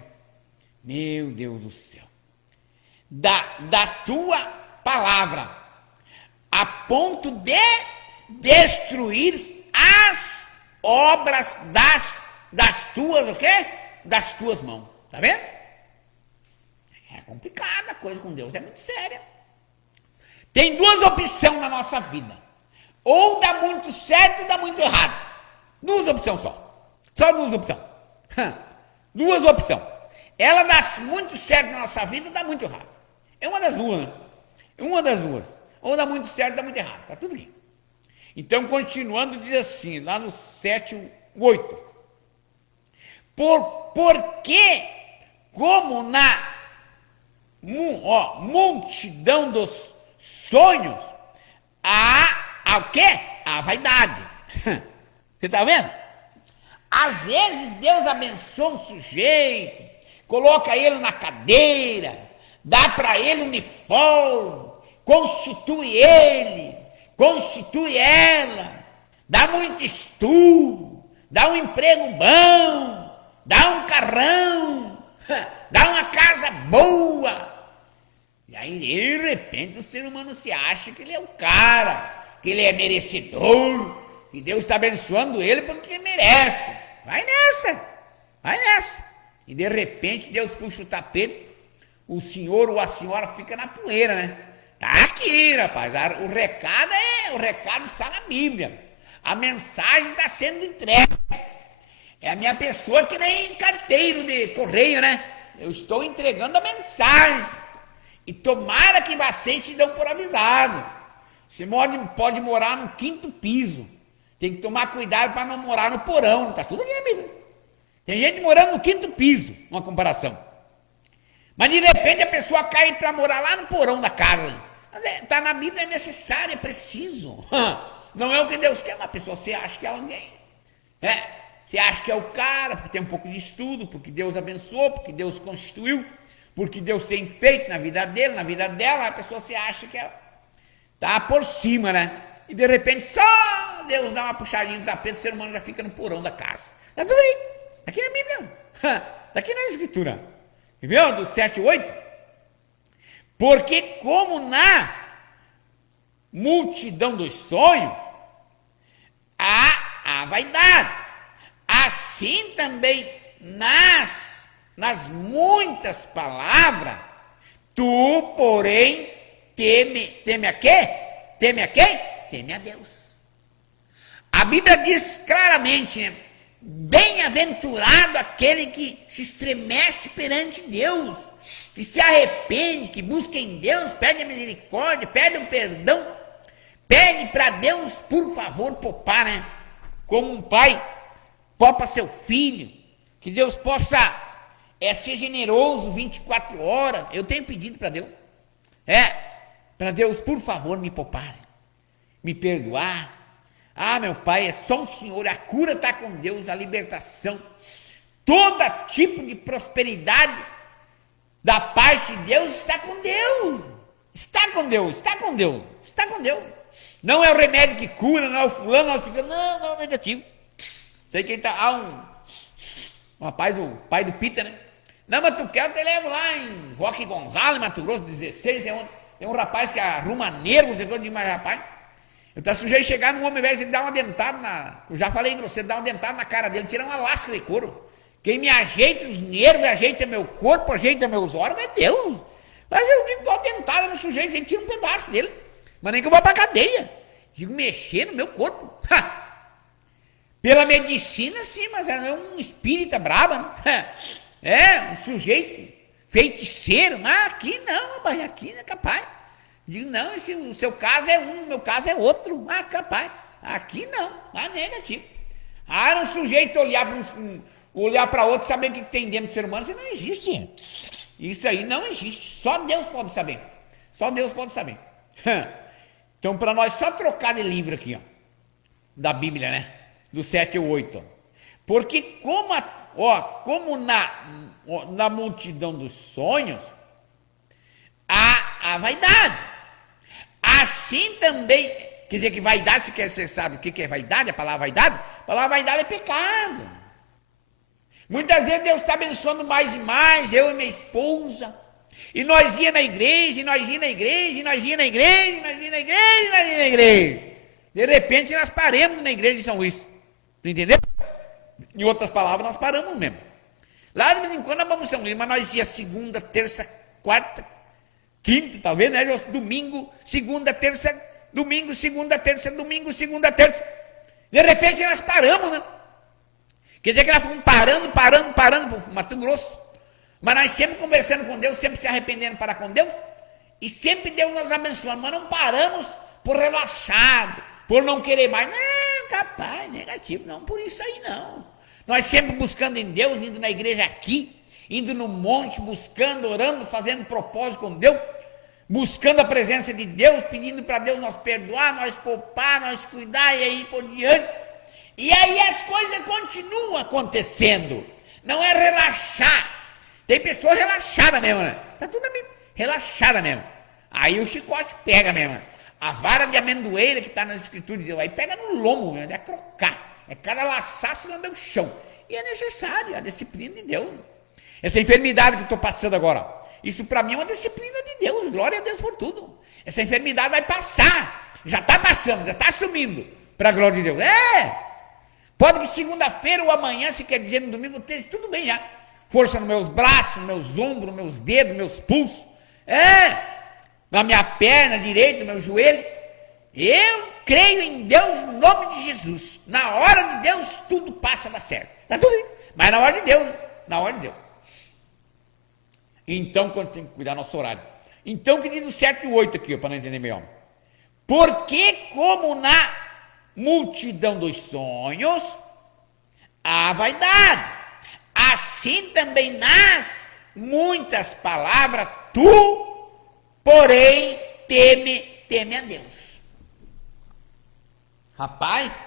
Meu Deus do céu. Da tua palavra, a ponto de destruir as obras das tuas, o quê? Das tuas mãos. Tá vendo? É complicada a coisa com Deus, é muito séria. Tem duas opções na nossa vida. Ou dá muito certo ou dá muito errado. Duas opções só. Só duas opções. Duas opções. Ela dá muito certo na nossa vida ou dá muito errado. É uma das duas, né? É uma das duas. Ou dá muito certo ou dá muito errado. Está tudo aqui. Então, continuando, diz assim, lá no 7:8. Porque, como na multidão dos sonhos, há o quê? A vaidade. Você está vendo? Às vezes Deus abençoa um sujeito, coloca ele na cadeira, dá para ele um uniforme, constitui ele, constitui ela, dá muito estudo, dá um emprego bom, dá um carrão, dá uma casa boa. E aí, de repente, o ser humano se acha que ele é o cara, que ele é merecedor, que Deus está abençoando ele porque ele merece. Vai nessa, vai nessa. E de repente, Deus puxa o tapete, o senhor ou a senhora fica na poeira, né? Tá aqui, rapaz. O recado está na Bíblia. A mensagem está sendo entregue. É a minha pessoa que nem carteiro de correio, né? Eu estou entregando a mensagem. E tomara que vocês se dão por avisado. Você pode morar no 5º piso. Tem que tomar cuidado para não morar no porão. Está tudo aqui na Bíblia. Tem gente morando no 5º piso, uma comparação. Mas de repente a pessoa cai para morar lá no porão da casa. Está na Bíblia, é necessário, é preciso. Não é o que Deus quer, mas a pessoa, você acha que é alguém. Você acha que é o cara, porque tem um pouco de estudo, porque Deus abençoou, porque Deus constituiu, porque Deus tem feito na vida dele, na vida dela, a pessoa se acha que está por cima, né? E de repente só Deus dá uma puxadinha no tapete, o ser humano já fica no porão da casa. Está tudo aí, está aqui na Bíblia, está aqui na Escritura. Viu? Do 7:8. Porque como na multidão dos sonhos há a vaidade, assim também nas muitas palavras, tu, porém, teme a quê? Teme a quem? Teme a Deus. A Bíblia diz claramente, né? Bem-aventurado aquele que se estremece perante Deus, que se arrepende, que busca em Deus, pede a misericórdia, pede um perdão, pede para Deus, por favor, poupar, né? Como um pai poupa seu filho, que Deus possa ser generoso 24 horas. Eu tenho pedido para Deus, para Deus, por favor, me poupar, me perdoar. Ah, meu pai, é só o Senhor, a cura está com Deus, a libertação, todo tipo de prosperidade da parte de Deus está com Deus. Está com Deus, está com Deus, está com Deus. Não é o remédio que cura, não é o fulano, não é o ciclano, não, é negativo. Sei quem está, um rapaz, o pai do Pita, né? Não, mas tu quer, eu te levo lá em Roque Gonzalez, Mato Grosso, 16, tem um rapaz que arruma nervos, você gosta de mais rapaz. Eu tá sujeito a chegar num homem velho, ele dá uma dentada eu já falei pra você, dá uma dentada na cara dele, tira uma lasca de couro. Quem me ajeita os nervos, ajeita meu corpo, ajeita meus órgãos, é Deus. Mas eu digo, dou uma dentada no sujeito, ele tira um pedaço dele. Mas nem que eu vá pra cadeia. Digo, mexer no meu corpo. Pela medicina, sim, mas é um espírita braba, né? É, um sujeito feiticeiro, mas aqui não, rapaz, aqui não é capaz. Digo, não, o seu caso é um, o meu caso é outro. Ah, capaz. Aqui não, mas negativo. Era um sujeito olhar para outro, saber o que tem dentro do ser humano, isso não existe. Isso aí não existe. Só Deus pode saber. Só Deus pode saber. Então, para nós, só trocar de livro aqui, ó, da Bíblia, né? Do 7 ao 8. Porque como na multidão dos sonhos, há a vaidade. Assim também, quer dizer que vaidade, você sabe o que é vaidade? A palavra vaidade é pecado. Muitas vezes Deus está abençoando mais e mais, eu e minha esposa, e nós ia na igreja, e nós ia na igreja, e nós ia na igreja, e nós ia na igreja, e nós ia na igreja. De repente nós paramos na igreja de São Luís. Tu entendeu? Em outras palavras, nós paramos mesmo. Lá de vez em quando nós vamos São Luís, mas nós ia segunda, terça, quarta, quinta, talvez, né? Domingo, segunda, terça, domingo, segunda, terça, domingo, segunda, terça. De repente nós paramos, né? Quer dizer que nós fomos parando para Mato Grosso. Mas nós sempre conversando com Deus, sempre se arrependendo para com Deus. E sempre Deus nos abençoando. Mas não paramos por relaxado, por não querer mais. Não, capaz, negativo. Não, por isso aí não. Nós sempre buscando em Deus, indo na igreja aqui, indo no monte, buscando, orando, fazendo propósito com Deus, buscando a presença de Deus, pedindo para Deus nos perdoar, nós poupar, nós cuidar e aí por diante. E aí as coisas continuam acontecendo. Não é relaxar. Tem pessoa relaxada mesmo, né? Tá tudo relaxada mesmo. Aí o chicote pega mesmo. A vara de amendoeira que está nas escrituras de Deus, aí pega no lombo mesmo, é trocar. É cada laçaço no meu chão. E é necessário a disciplina de Deus. Essa enfermidade que eu estou passando agora, isso para mim é uma disciplina de Deus. Glória a Deus por tudo. Essa enfermidade vai passar. Já está passando, já está sumindo. Para a glória de Deus. Pode que segunda-feira ou amanhã, se quer dizer no domingo, esteja tudo bem já. Força nos meus braços, nos meus ombros, nos meus dedos, nos meus pulsos. Na minha perna direita, no meu joelho. Eu creio em Deus, no nome de Jesus. Na hora de Deus, tudo passa a dar certo. Está tudo bem. Mas na hora de Deus, na hora de Deus. Então, quando tem que cuidar do nosso horário. Então, que diz o 7 e 8 aqui, para não entender melhor. Porque como na multidão dos sonhos, há vaidade. Assim também nas muitas palavras, tu, porém, teme a Deus. Rapaz,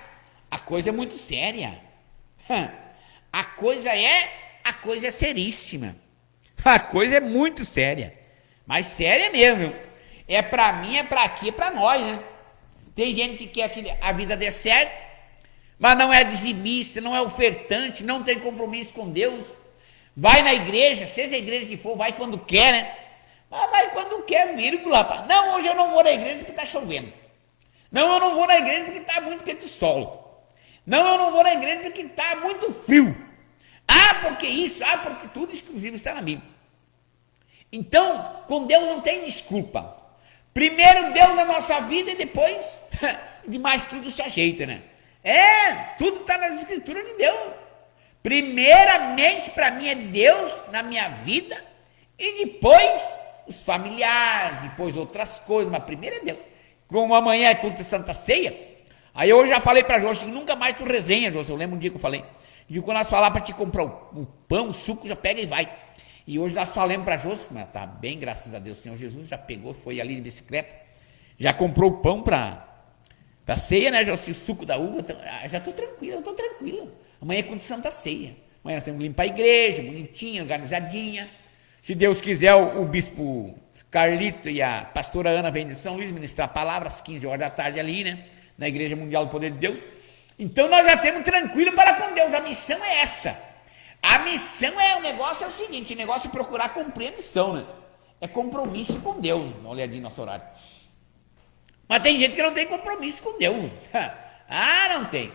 a coisa é muito séria. A coisa é seríssima. A coisa é muito séria. Mas séria mesmo. É para mim, é para ti, é para nós, né? Tem gente que quer que a vida dê certo, mas não é dizimista, não é ofertante, não tem compromisso com Deus. Vai na igreja, seja a igreja que for, vai quando quer, né? Mas vai quando quer, vírgula. Não, hoje eu não vou na igreja porque está chovendo. Não, eu não vou na igreja porque está muito quente o sol. Não, eu não vou na igreja porque está muito frio. Porque isso, porque tudo exclusivo está na Bíblia. Então, com Deus não tem desculpa. Primeiro Deus na nossa vida e depois, demais tudo se ajeita, né? Tudo está nas escrituras de Deus. Primeiramente, para mim, é Deus na minha vida e depois os familiares, depois outras coisas, mas primeiro é Deus. Como amanhã é culto de Santa Ceia, aí eu já falei para José, nunca mais tu resenha, José, eu lembro um dia que eu falei, de quando nós falamos para te comprar o pão, o suco, já pega e vai. E hoje nós falamos para José, mas está bem, graças a Deus, o Senhor Jesus já pegou, foi ali de bicicleta, já comprou o pão para Pra ceia, né, Joci, o suco da uva, já estou tranquila. Amanhã é culto de Santa Ceia. Amanhã nós temos que limpar a igreja, bonitinha, organizadinha. Se Deus quiser, o bispo Carlito e a pastora Ana vêm de São Luís ministrar a palavra às 15 horas da tarde ali, né, na Igreja Mundial do Poder de Deus. Então nós já temos tranquilo para com Deus. A missão é essa. A missão o negócio é o seguinte, o negócio é procurar cumprir a missão, né? É compromisso com Deus. Dá uma olhadinha no nosso horário. Mas tem gente que não tem compromisso com Deus. Não tem.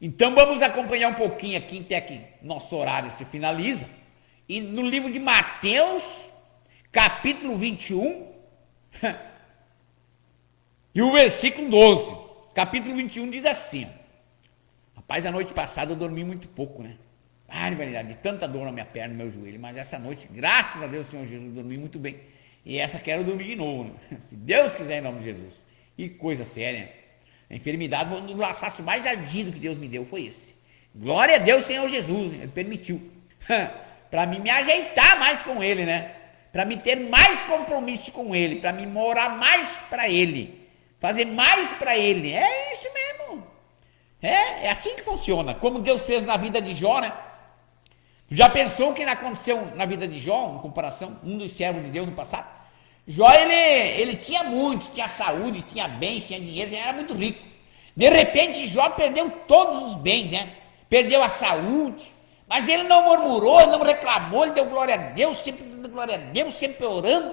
Então vamos acompanhar um pouquinho aqui até que nosso horário se finaliza. E no livro de Mateus, capítulo 21, e o versículo 12. Capítulo 21 diz assim: rapaz, a noite passada eu dormi muito pouco, né? Barbaridade, de tanta dor na minha perna, no meu joelho. Mas essa noite, graças a Deus, Senhor Jesus, dormi muito bem. E essa quero dormir de novo, né? Se Deus quiser, em nome de Jesus. E coisa séria. A enfermidade, um dos laços mais ardidos que Deus me deu foi esse. Glória a Deus, Senhor Jesus, né? Ele permitiu. Para mim me ajeitar mais com Ele, né? Para me ter mais compromisso com Ele. Para me morar mais para Ele. Fazer mais para Ele. É isso mesmo. É assim que funciona. Como Deus fez na vida de Jó, né? Já pensou o que aconteceu na vida de Jó, em comparação? Um dos servos de Deus no passado? Jó, ele tinha muitos, tinha saúde, tinha bens, tinha dinheiro, ele era muito rico. De repente, Jó perdeu todos os bens, né? Perdeu a saúde, mas ele não murmurou, ele não reclamou, ele deu glória a Deus, sempre dando glória a Deus, sempre orando,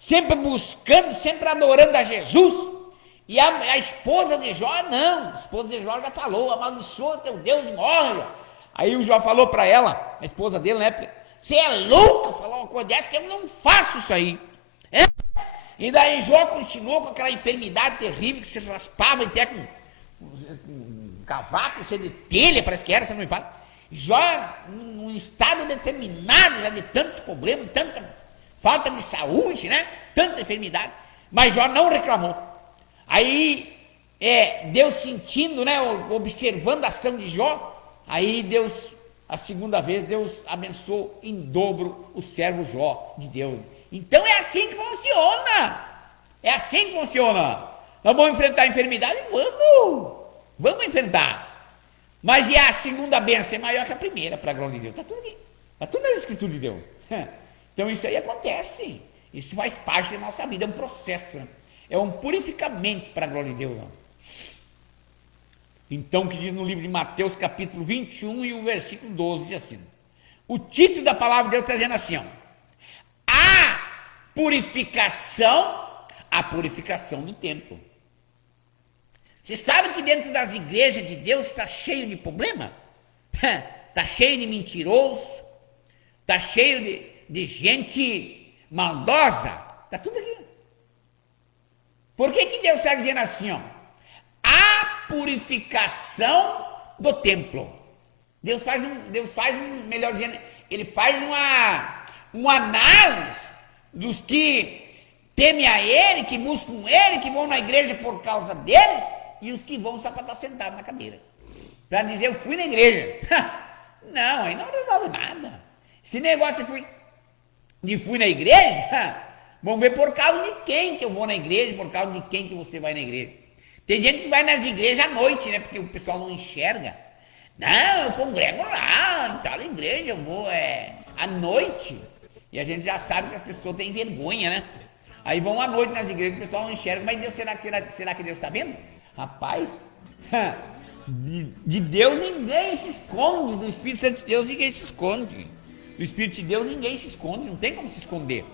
sempre buscando, sempre adorando a Jesus. E a esposa de Jó, não, a esposa de Jó já falou, amaldiçoa teu Deus e morre. Aí o Jó falou para ela, a esposa dele, né? Você é louca, falou uma coisa dessa, eu não faço isso aí. E daí Jó continuou com aquela enfermidade terrível que se raspava até com cavaco, de telha, parece que era, você não me fala. Jó num estado determinado, já de tanto problema, tanta falta de saúde, né? Tanta enfermidade. Mas Jó não reclamou. Aí Deus sentindo, né? Observando a ação de Jó, aí Deus, a segunda vez, Deus abençoou em dobro o servo Jó de Deus. Então é assim que funciona. É assim que funciona. Nós vamos enfrentar a enfermidade? Vamos enfrentar. Mas e a segunda bênção é maior que a primeira, para a glória de Deus. Está tudo aqui. Está tudo nas escrituras de Deus. Então isso aí acontece. Isso faz parte da nossa vida, é um processo. É um purificamento para a glória de Deus. Então, o que diz no livro de Mateus, capítulo 21 e o versículo 12, diz assim. O título da palavra de Deus está dizendo assim, ó. A purificação do templo. Você sabe que dentro das igrejas de Deus está cheio de problema? Está cheio de mentiroso, está cheio de gente maldosa, está tudo aqui. Por que Deus está dizendo assim, ó? A purificação do templo. Deus faz um, melhor dizendo, ele faz uma análise dos que temem a Ele, que buscam Ele, que vão na igreja por causa deles, e os que vão só para estar sentados na cadeira. Para dizer, eu fui na igreja. Não, aí não resolve nada. Esse negócio de fui na igreja, vamos ver por causa de quem que eu vou na igreja, por causa de quem que você vai na igreja. Tem gente que vai nas igrejas à noite, né? Porque o pessoal não enxerga. Não, eu congrego lá, em tal igreja, eu vou à noite. E a gente já sabe que as pessoas têm vergonha, né? Aí vão à noite nas igrejas, o pessoal não enxerga, mas Deus, será que Deus está vendo? Rapaz, de Deus ninguém se esconde, do Espírito Santo de Deus ninguém se esconde. Do Espírito de Deus ninguém se esconde, não tem como se esconder.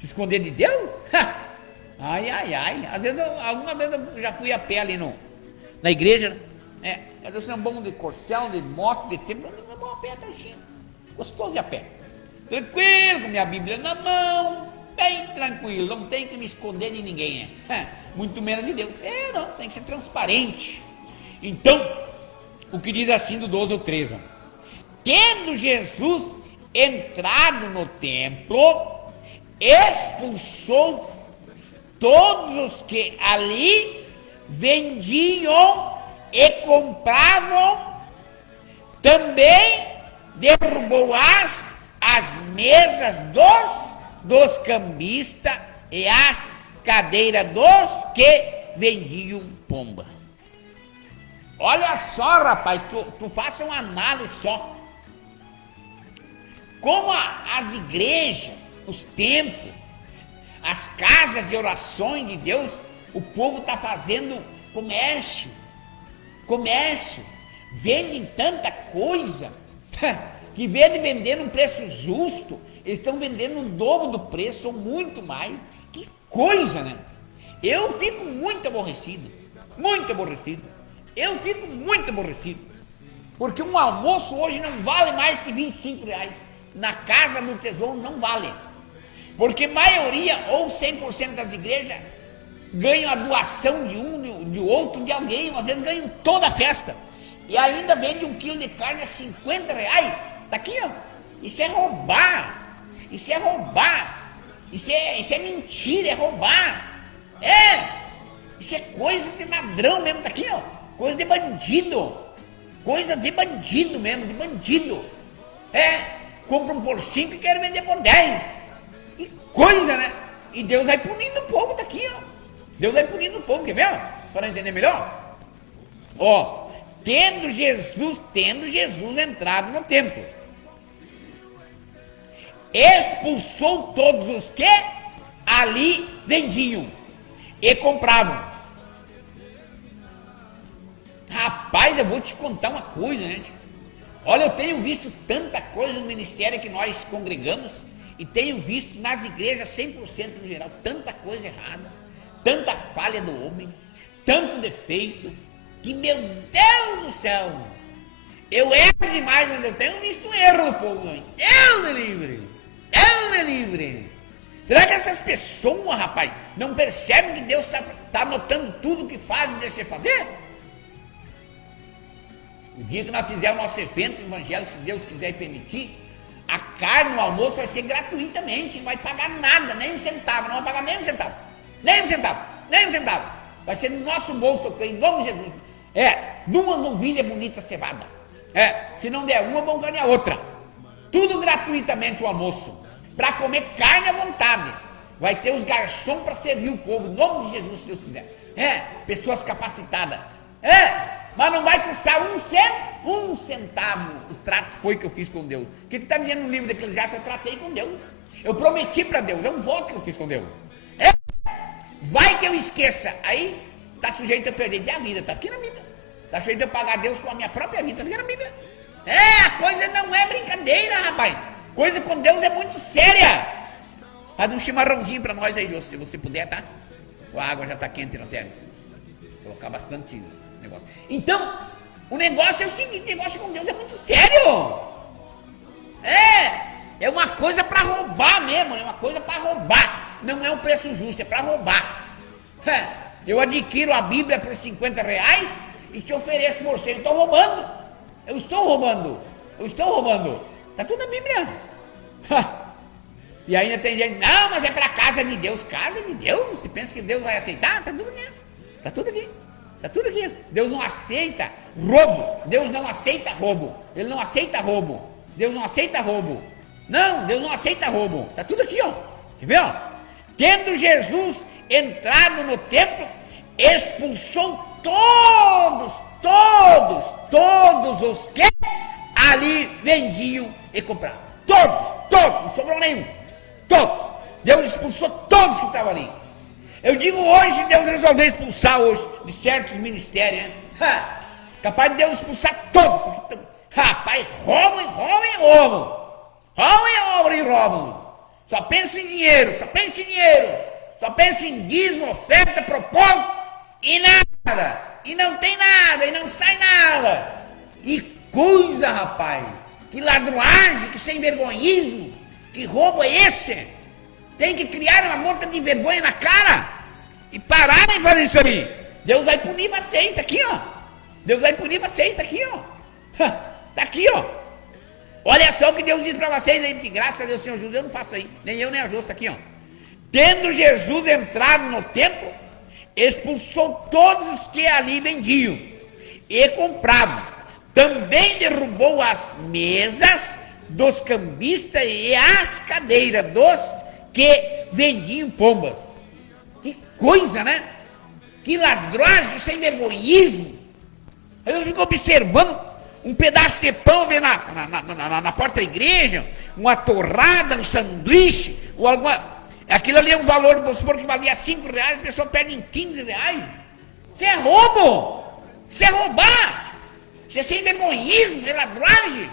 Se esconder de Deus? Ai. Às vezes, alguma vez eu já fui a pé ali na igreja, né? Deus é bom de corcel, de moto, de tempo, é bom a pé, pertinho. Gostoso de a pé. Tranquilo, com minha Bíblia na mão, bem tranquilo, não tem que me esconder de ninguém, né? Muito menos de Deus. Não, tem que ser transparente. Então, o que diz assim do 12 ao 13, tendo Jesus entrado no templo, expulsou todos os que ali vendiam e compravam, também derrubou as mesas dos cambistas e as cadeiras dos que vendiam pomba. Olha só, rapaz, tu faça uma análise só. Como as igrejas, os templos, as casas de orações de Deus, o povo está fazendo comércio, vendem tanta coisa, que em vez de vender num preço justo, eles estão vendendo no dobro do preço, ou muito mais. Que coisa, né? Eu fico muito aborrecido, eu fico muito aborrecido, porque um almoço hoje não vale mais que R$25, na casa do tesouro não vale, porque maioria, ou 100% das igrejas, ganham a doação de um, de outro, de alguém, às vezes ganham toda a festa, e ainda vende 1 quilo de carne a R$50, tá aqui, ó. Isso é roubar, isso é mentira, é roubar, isso é coisa de ladrão mesmo, tá aqui, ó, coisa de bandido mesmo, de bandido, compra um por 5 e quer vender por 10, que coisa, né? E Deus vai punindo o povo, tá aqui, ó, Deus vai punindo o povo, quer ver, ó, para entender melhor? Ó, tendo Jesus entrado no templo, expulsou todos os que ali vendiam e compravam. Rapaz, eu vou te contar uma coisa, gente. Olha, eu tenho visto tanta coisa no ministério que nós congregamos, e tenho visto nas igrejas 100% no geral, tanta coisa errada, tanta falha do homem, tanto defeito, que, meu Deus do céu, eu erro demais, mas eu tenho visto um erro no povo. Deus me livre. Será que essas pessoas, rapaz, não percebem que Deus está anotando tudo que fazem e deixa fazer? O dia que nós fizermos nosso evento evangélico, se Deus quiser permitir, a carne no almoço vai ser gratuitamente, não vai pagar nada, nem um centavo, não vai pagar nem um centavo. Vai ser no nosso bolso, eu creio, em nome de Jesus. Duas novilhas bonitas cevadas. Se não der uma, vão ganhar outra. Tudo gratuitamente o almoço, para comer carne à vontade. Vai ter os garçons para servir o povo, em nome de Jesus, se Deus quiser. Pessoas capacitadas. Mas não vai custar um centavo. O trato foi que eu fiz com Deus. O que está dizendo no livro de Eclesiastes? Eu tratei com Deus. Eu prometi para Deus, é um voto que eu fiz com Deus. Vai que eu esqueça, aí está sujeito a perder a vida, está aqui na Bíblia. Está sujeito a pagar a Deus com a minha própria vida, está aqui na Bíblia. A coisa não é brincadeira, rapaz. Coisa com Deus é muito séria. Faz um chimarrãozinho para nós aí, Jô, se você puder, tá? A água já está quente na terra. Vou colocar bastante negócio. Então, o negócio é o seguinte, o negócio com Deus é muito sério. É uma coisa para roubar mesmo, é uma coisa para roubar. Não é um preço justo, é para roubar. Eu adquiro a Bíblia por R$50 e te ofereço por 100. Eu estou roubando. Está tudo na Bíblia. E ainda tem gente, não, mas é para a casa de Deus. Casa de Deus? Você pensa que Deus vai aceitar? Está tudo aqui. Está tudo aqui. Deus não aceita roubo. Deus não aceita roubo. Ele não aceita roubo. Deus não aceita roubo. Não, Deus não aceita roubo. Está tudo aqui, ó. Você vê, ó? Tendo Jesus entrado no templo, expulsou todos os que ali vendiam e compravam. Todos, não sobrou nenhum. Todos. Deus expulsou todos que estavam ali. Eu digo hoje, Deus resolveu expulsar hoje de certos ministérios, capaz de Deus expulsar todos, porque, rapaz, roubam. Só pensa em dinheiro, só pensa em dízimo, oferta, propósito e nada, e não tem nada, e não sai nada. Que coisa, rapaz, que ladroagem, que sem vergonhismo, que roubo é esse? Tem que criar uma gota de vergonha na cara e parar de fazer isso aí. Deus vai punir vocês, tá aqui, ó. Tá aqui, ó. Olha só o que Deus diz para vocês aí, porque graças a Deus, Senhor Jesus, eu não faço aí. Nem eu, nem a Jô, tá aqui, ó. Tendo Jesus entrado no templo, expulsou todos os que ali vendiam e compravam. Também derrubou as mesas dos cambistas e as cadeiras dos que vendiam pombas. Que coisa, né? Que ladrões, que sem vergonhismo. Aí eu fico observando um pedaço de pão ver na porta da igreja, uma torrada, um sanduíche, ou alguma. Aquilo ali é um valor, vamos supor que valia R$5, a pessoa perde em R$15. Isso é roubo! Isso é roubar! Isso é sem vergonhismo, é ladrões,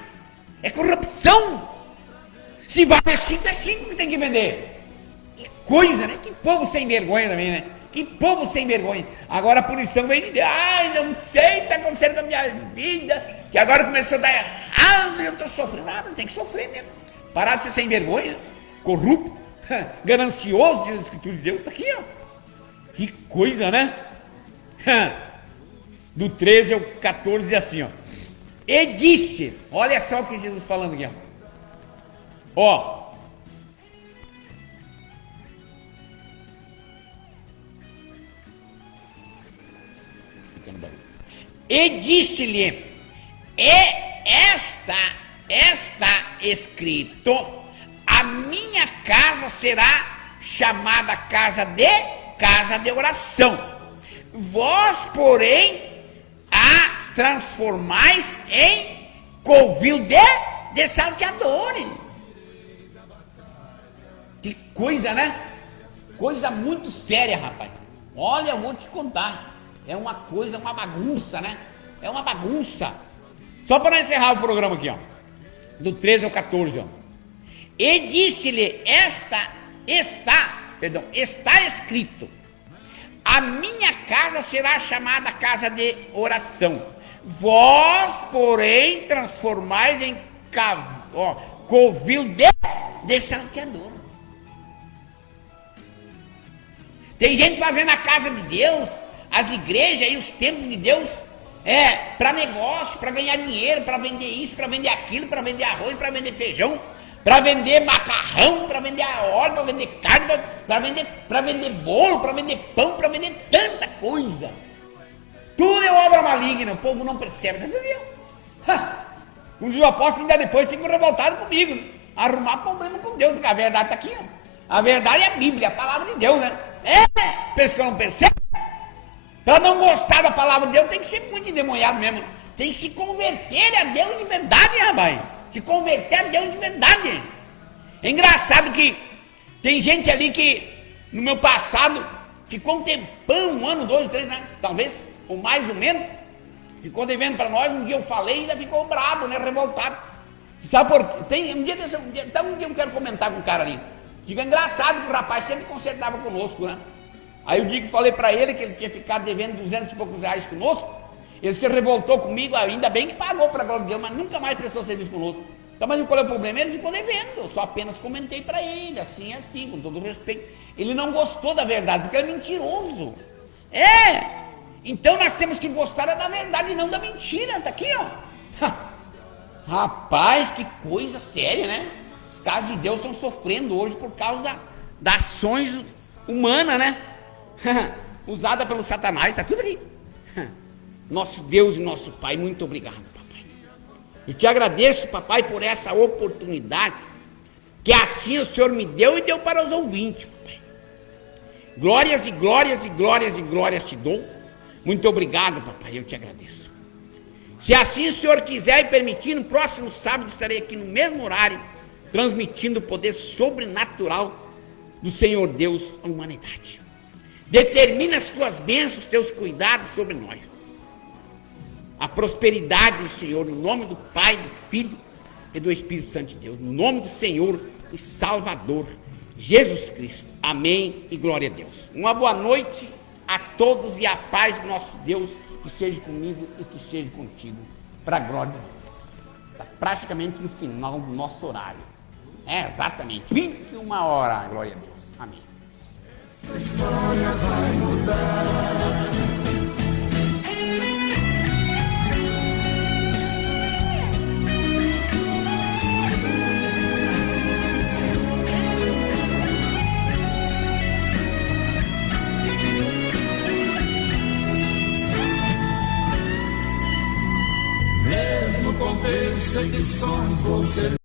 é corrupção. Se vale 5, é 5 que tem que vender. Que coisa, né? Que povo sem vergonha também, né? Que povo sem vergonha. Agora a punição vem de Deus. Ai, não sei o que está acontecendo com a minha vida, que agora começou a dar errado e eu estou sofrendo. Nada, tem que sofrer mesmo. Parar de ser sem vergonha, corrupto, ganancioso, diz a Escritura de Deus. Está aqui, ó. Que coisa, né? Do 13 ao 14 diz assim, ó. E disse, olha só o que Jesus falando aqui, ó. E disse-lhe, está escrito, a minha casa será chamada casa de oração. Vós, porém, a transformais em covil de salteadores. Que coisa, né? Coisa muito séria, rapaz. Olha, eu vou te contar. É uma coisa, uma bagunça, né? É uma bagunça. Só para encerrar o programa aqui, ó. Do 13 ao 14, ó. E disse-lhe, está escrito, a minha casa será chamada casa de oração. Vós, porém, transformais em covil de salteador. Tem gente fazendo a casa de Deus, as igrejas e os templos de Deus, para negócio, para ganhar dinheiro, para vender isso, para vender aquilo, para vender arroz, para vender feijão, para vender macarrão, para vender óleo, para vender carne, para vender bolo, para vender pão, para vender tanta coisa. Tudo é obra maligna, o povo não percebe, tá entendendo? Os apóstolos ainda depois ficam revoltados comigo, né? Arrumar problema com Deus, porque a verdade está aqui, ó. A verdade é a Bíblia, a palavra de Deus, né? Pensa que eu não percebo? Para não gostar da palavra de Deus, tem que ser muito endemoniado mesmo. Tem que se converter a Deus de verdade, rapaz. Se converter a Deus de verdade. É engraçado que tem gente ali que, no meu passado, ficou um tempão, 1 ano, 2, 3 anos, talvez, ou mais ou menos, ficou devendo para nós. Um dia eu falei e ainda ficou bravo, né, revoltado. Sabe por quê? Um dia eu quero comentar com o cara ali. Digo, é engraçado que o rapaz sempre consertava conosco, né? Aí o dia que falei para ele que ele tinha ficado devendo 200 e poucos reais conosco, ele se revoltou comigo, ainda bem que pagou para a glória de Deus, mas nunca mais prestou serviço conosco. Então, mas qual é o problema? Ele ficou devendo, eu só apenas comentei para ele, assim, com todo respeito. Ele não gostou da verdade, porque ele é mentiroso. Então nós temos que gostar da verdade e não da mentira, tá aqui, ó. Rapaz, que coisa séria, né? Os casos de Deus estão sofrendo hoje por causa das ações humanas, né? Usada pelo Satanás, tá tudo aqui. Nosso Deus e nosso Pai, muito obrigado, papai. Eu te agradeço, papai, por essa oportunidade que assim o Senhor me deu e deu para os ouvintes, papai. Glórias e glórias e glórias e glórias te dou. Muito obrigado, papai, eu te agradeço. Se assim o Senhor quiser e permitir, no próximo sábado estarei aqui no mesmo horário, transmitindo o poder sobrenatural do Senhor Deus à humanidade. Determina as tuas bênçãos, teus cuidados sobre nós. A prosperidade do Senhor, no nome do Pai, do Filho e do Espírito Santo de Deus. No nome do Senhor e Salvador, Jesus Cristo. Amém e glória a Deus. Uma boa noite a todos e a paz do nosso Deus, que seja comigo e que seja contigo, para a glória de Deus. Está praticamente no final do nosso horário. Exatamente, 21 horas, glória a Deus. Amém. A história vai mudar. Mesmo com perseguições, você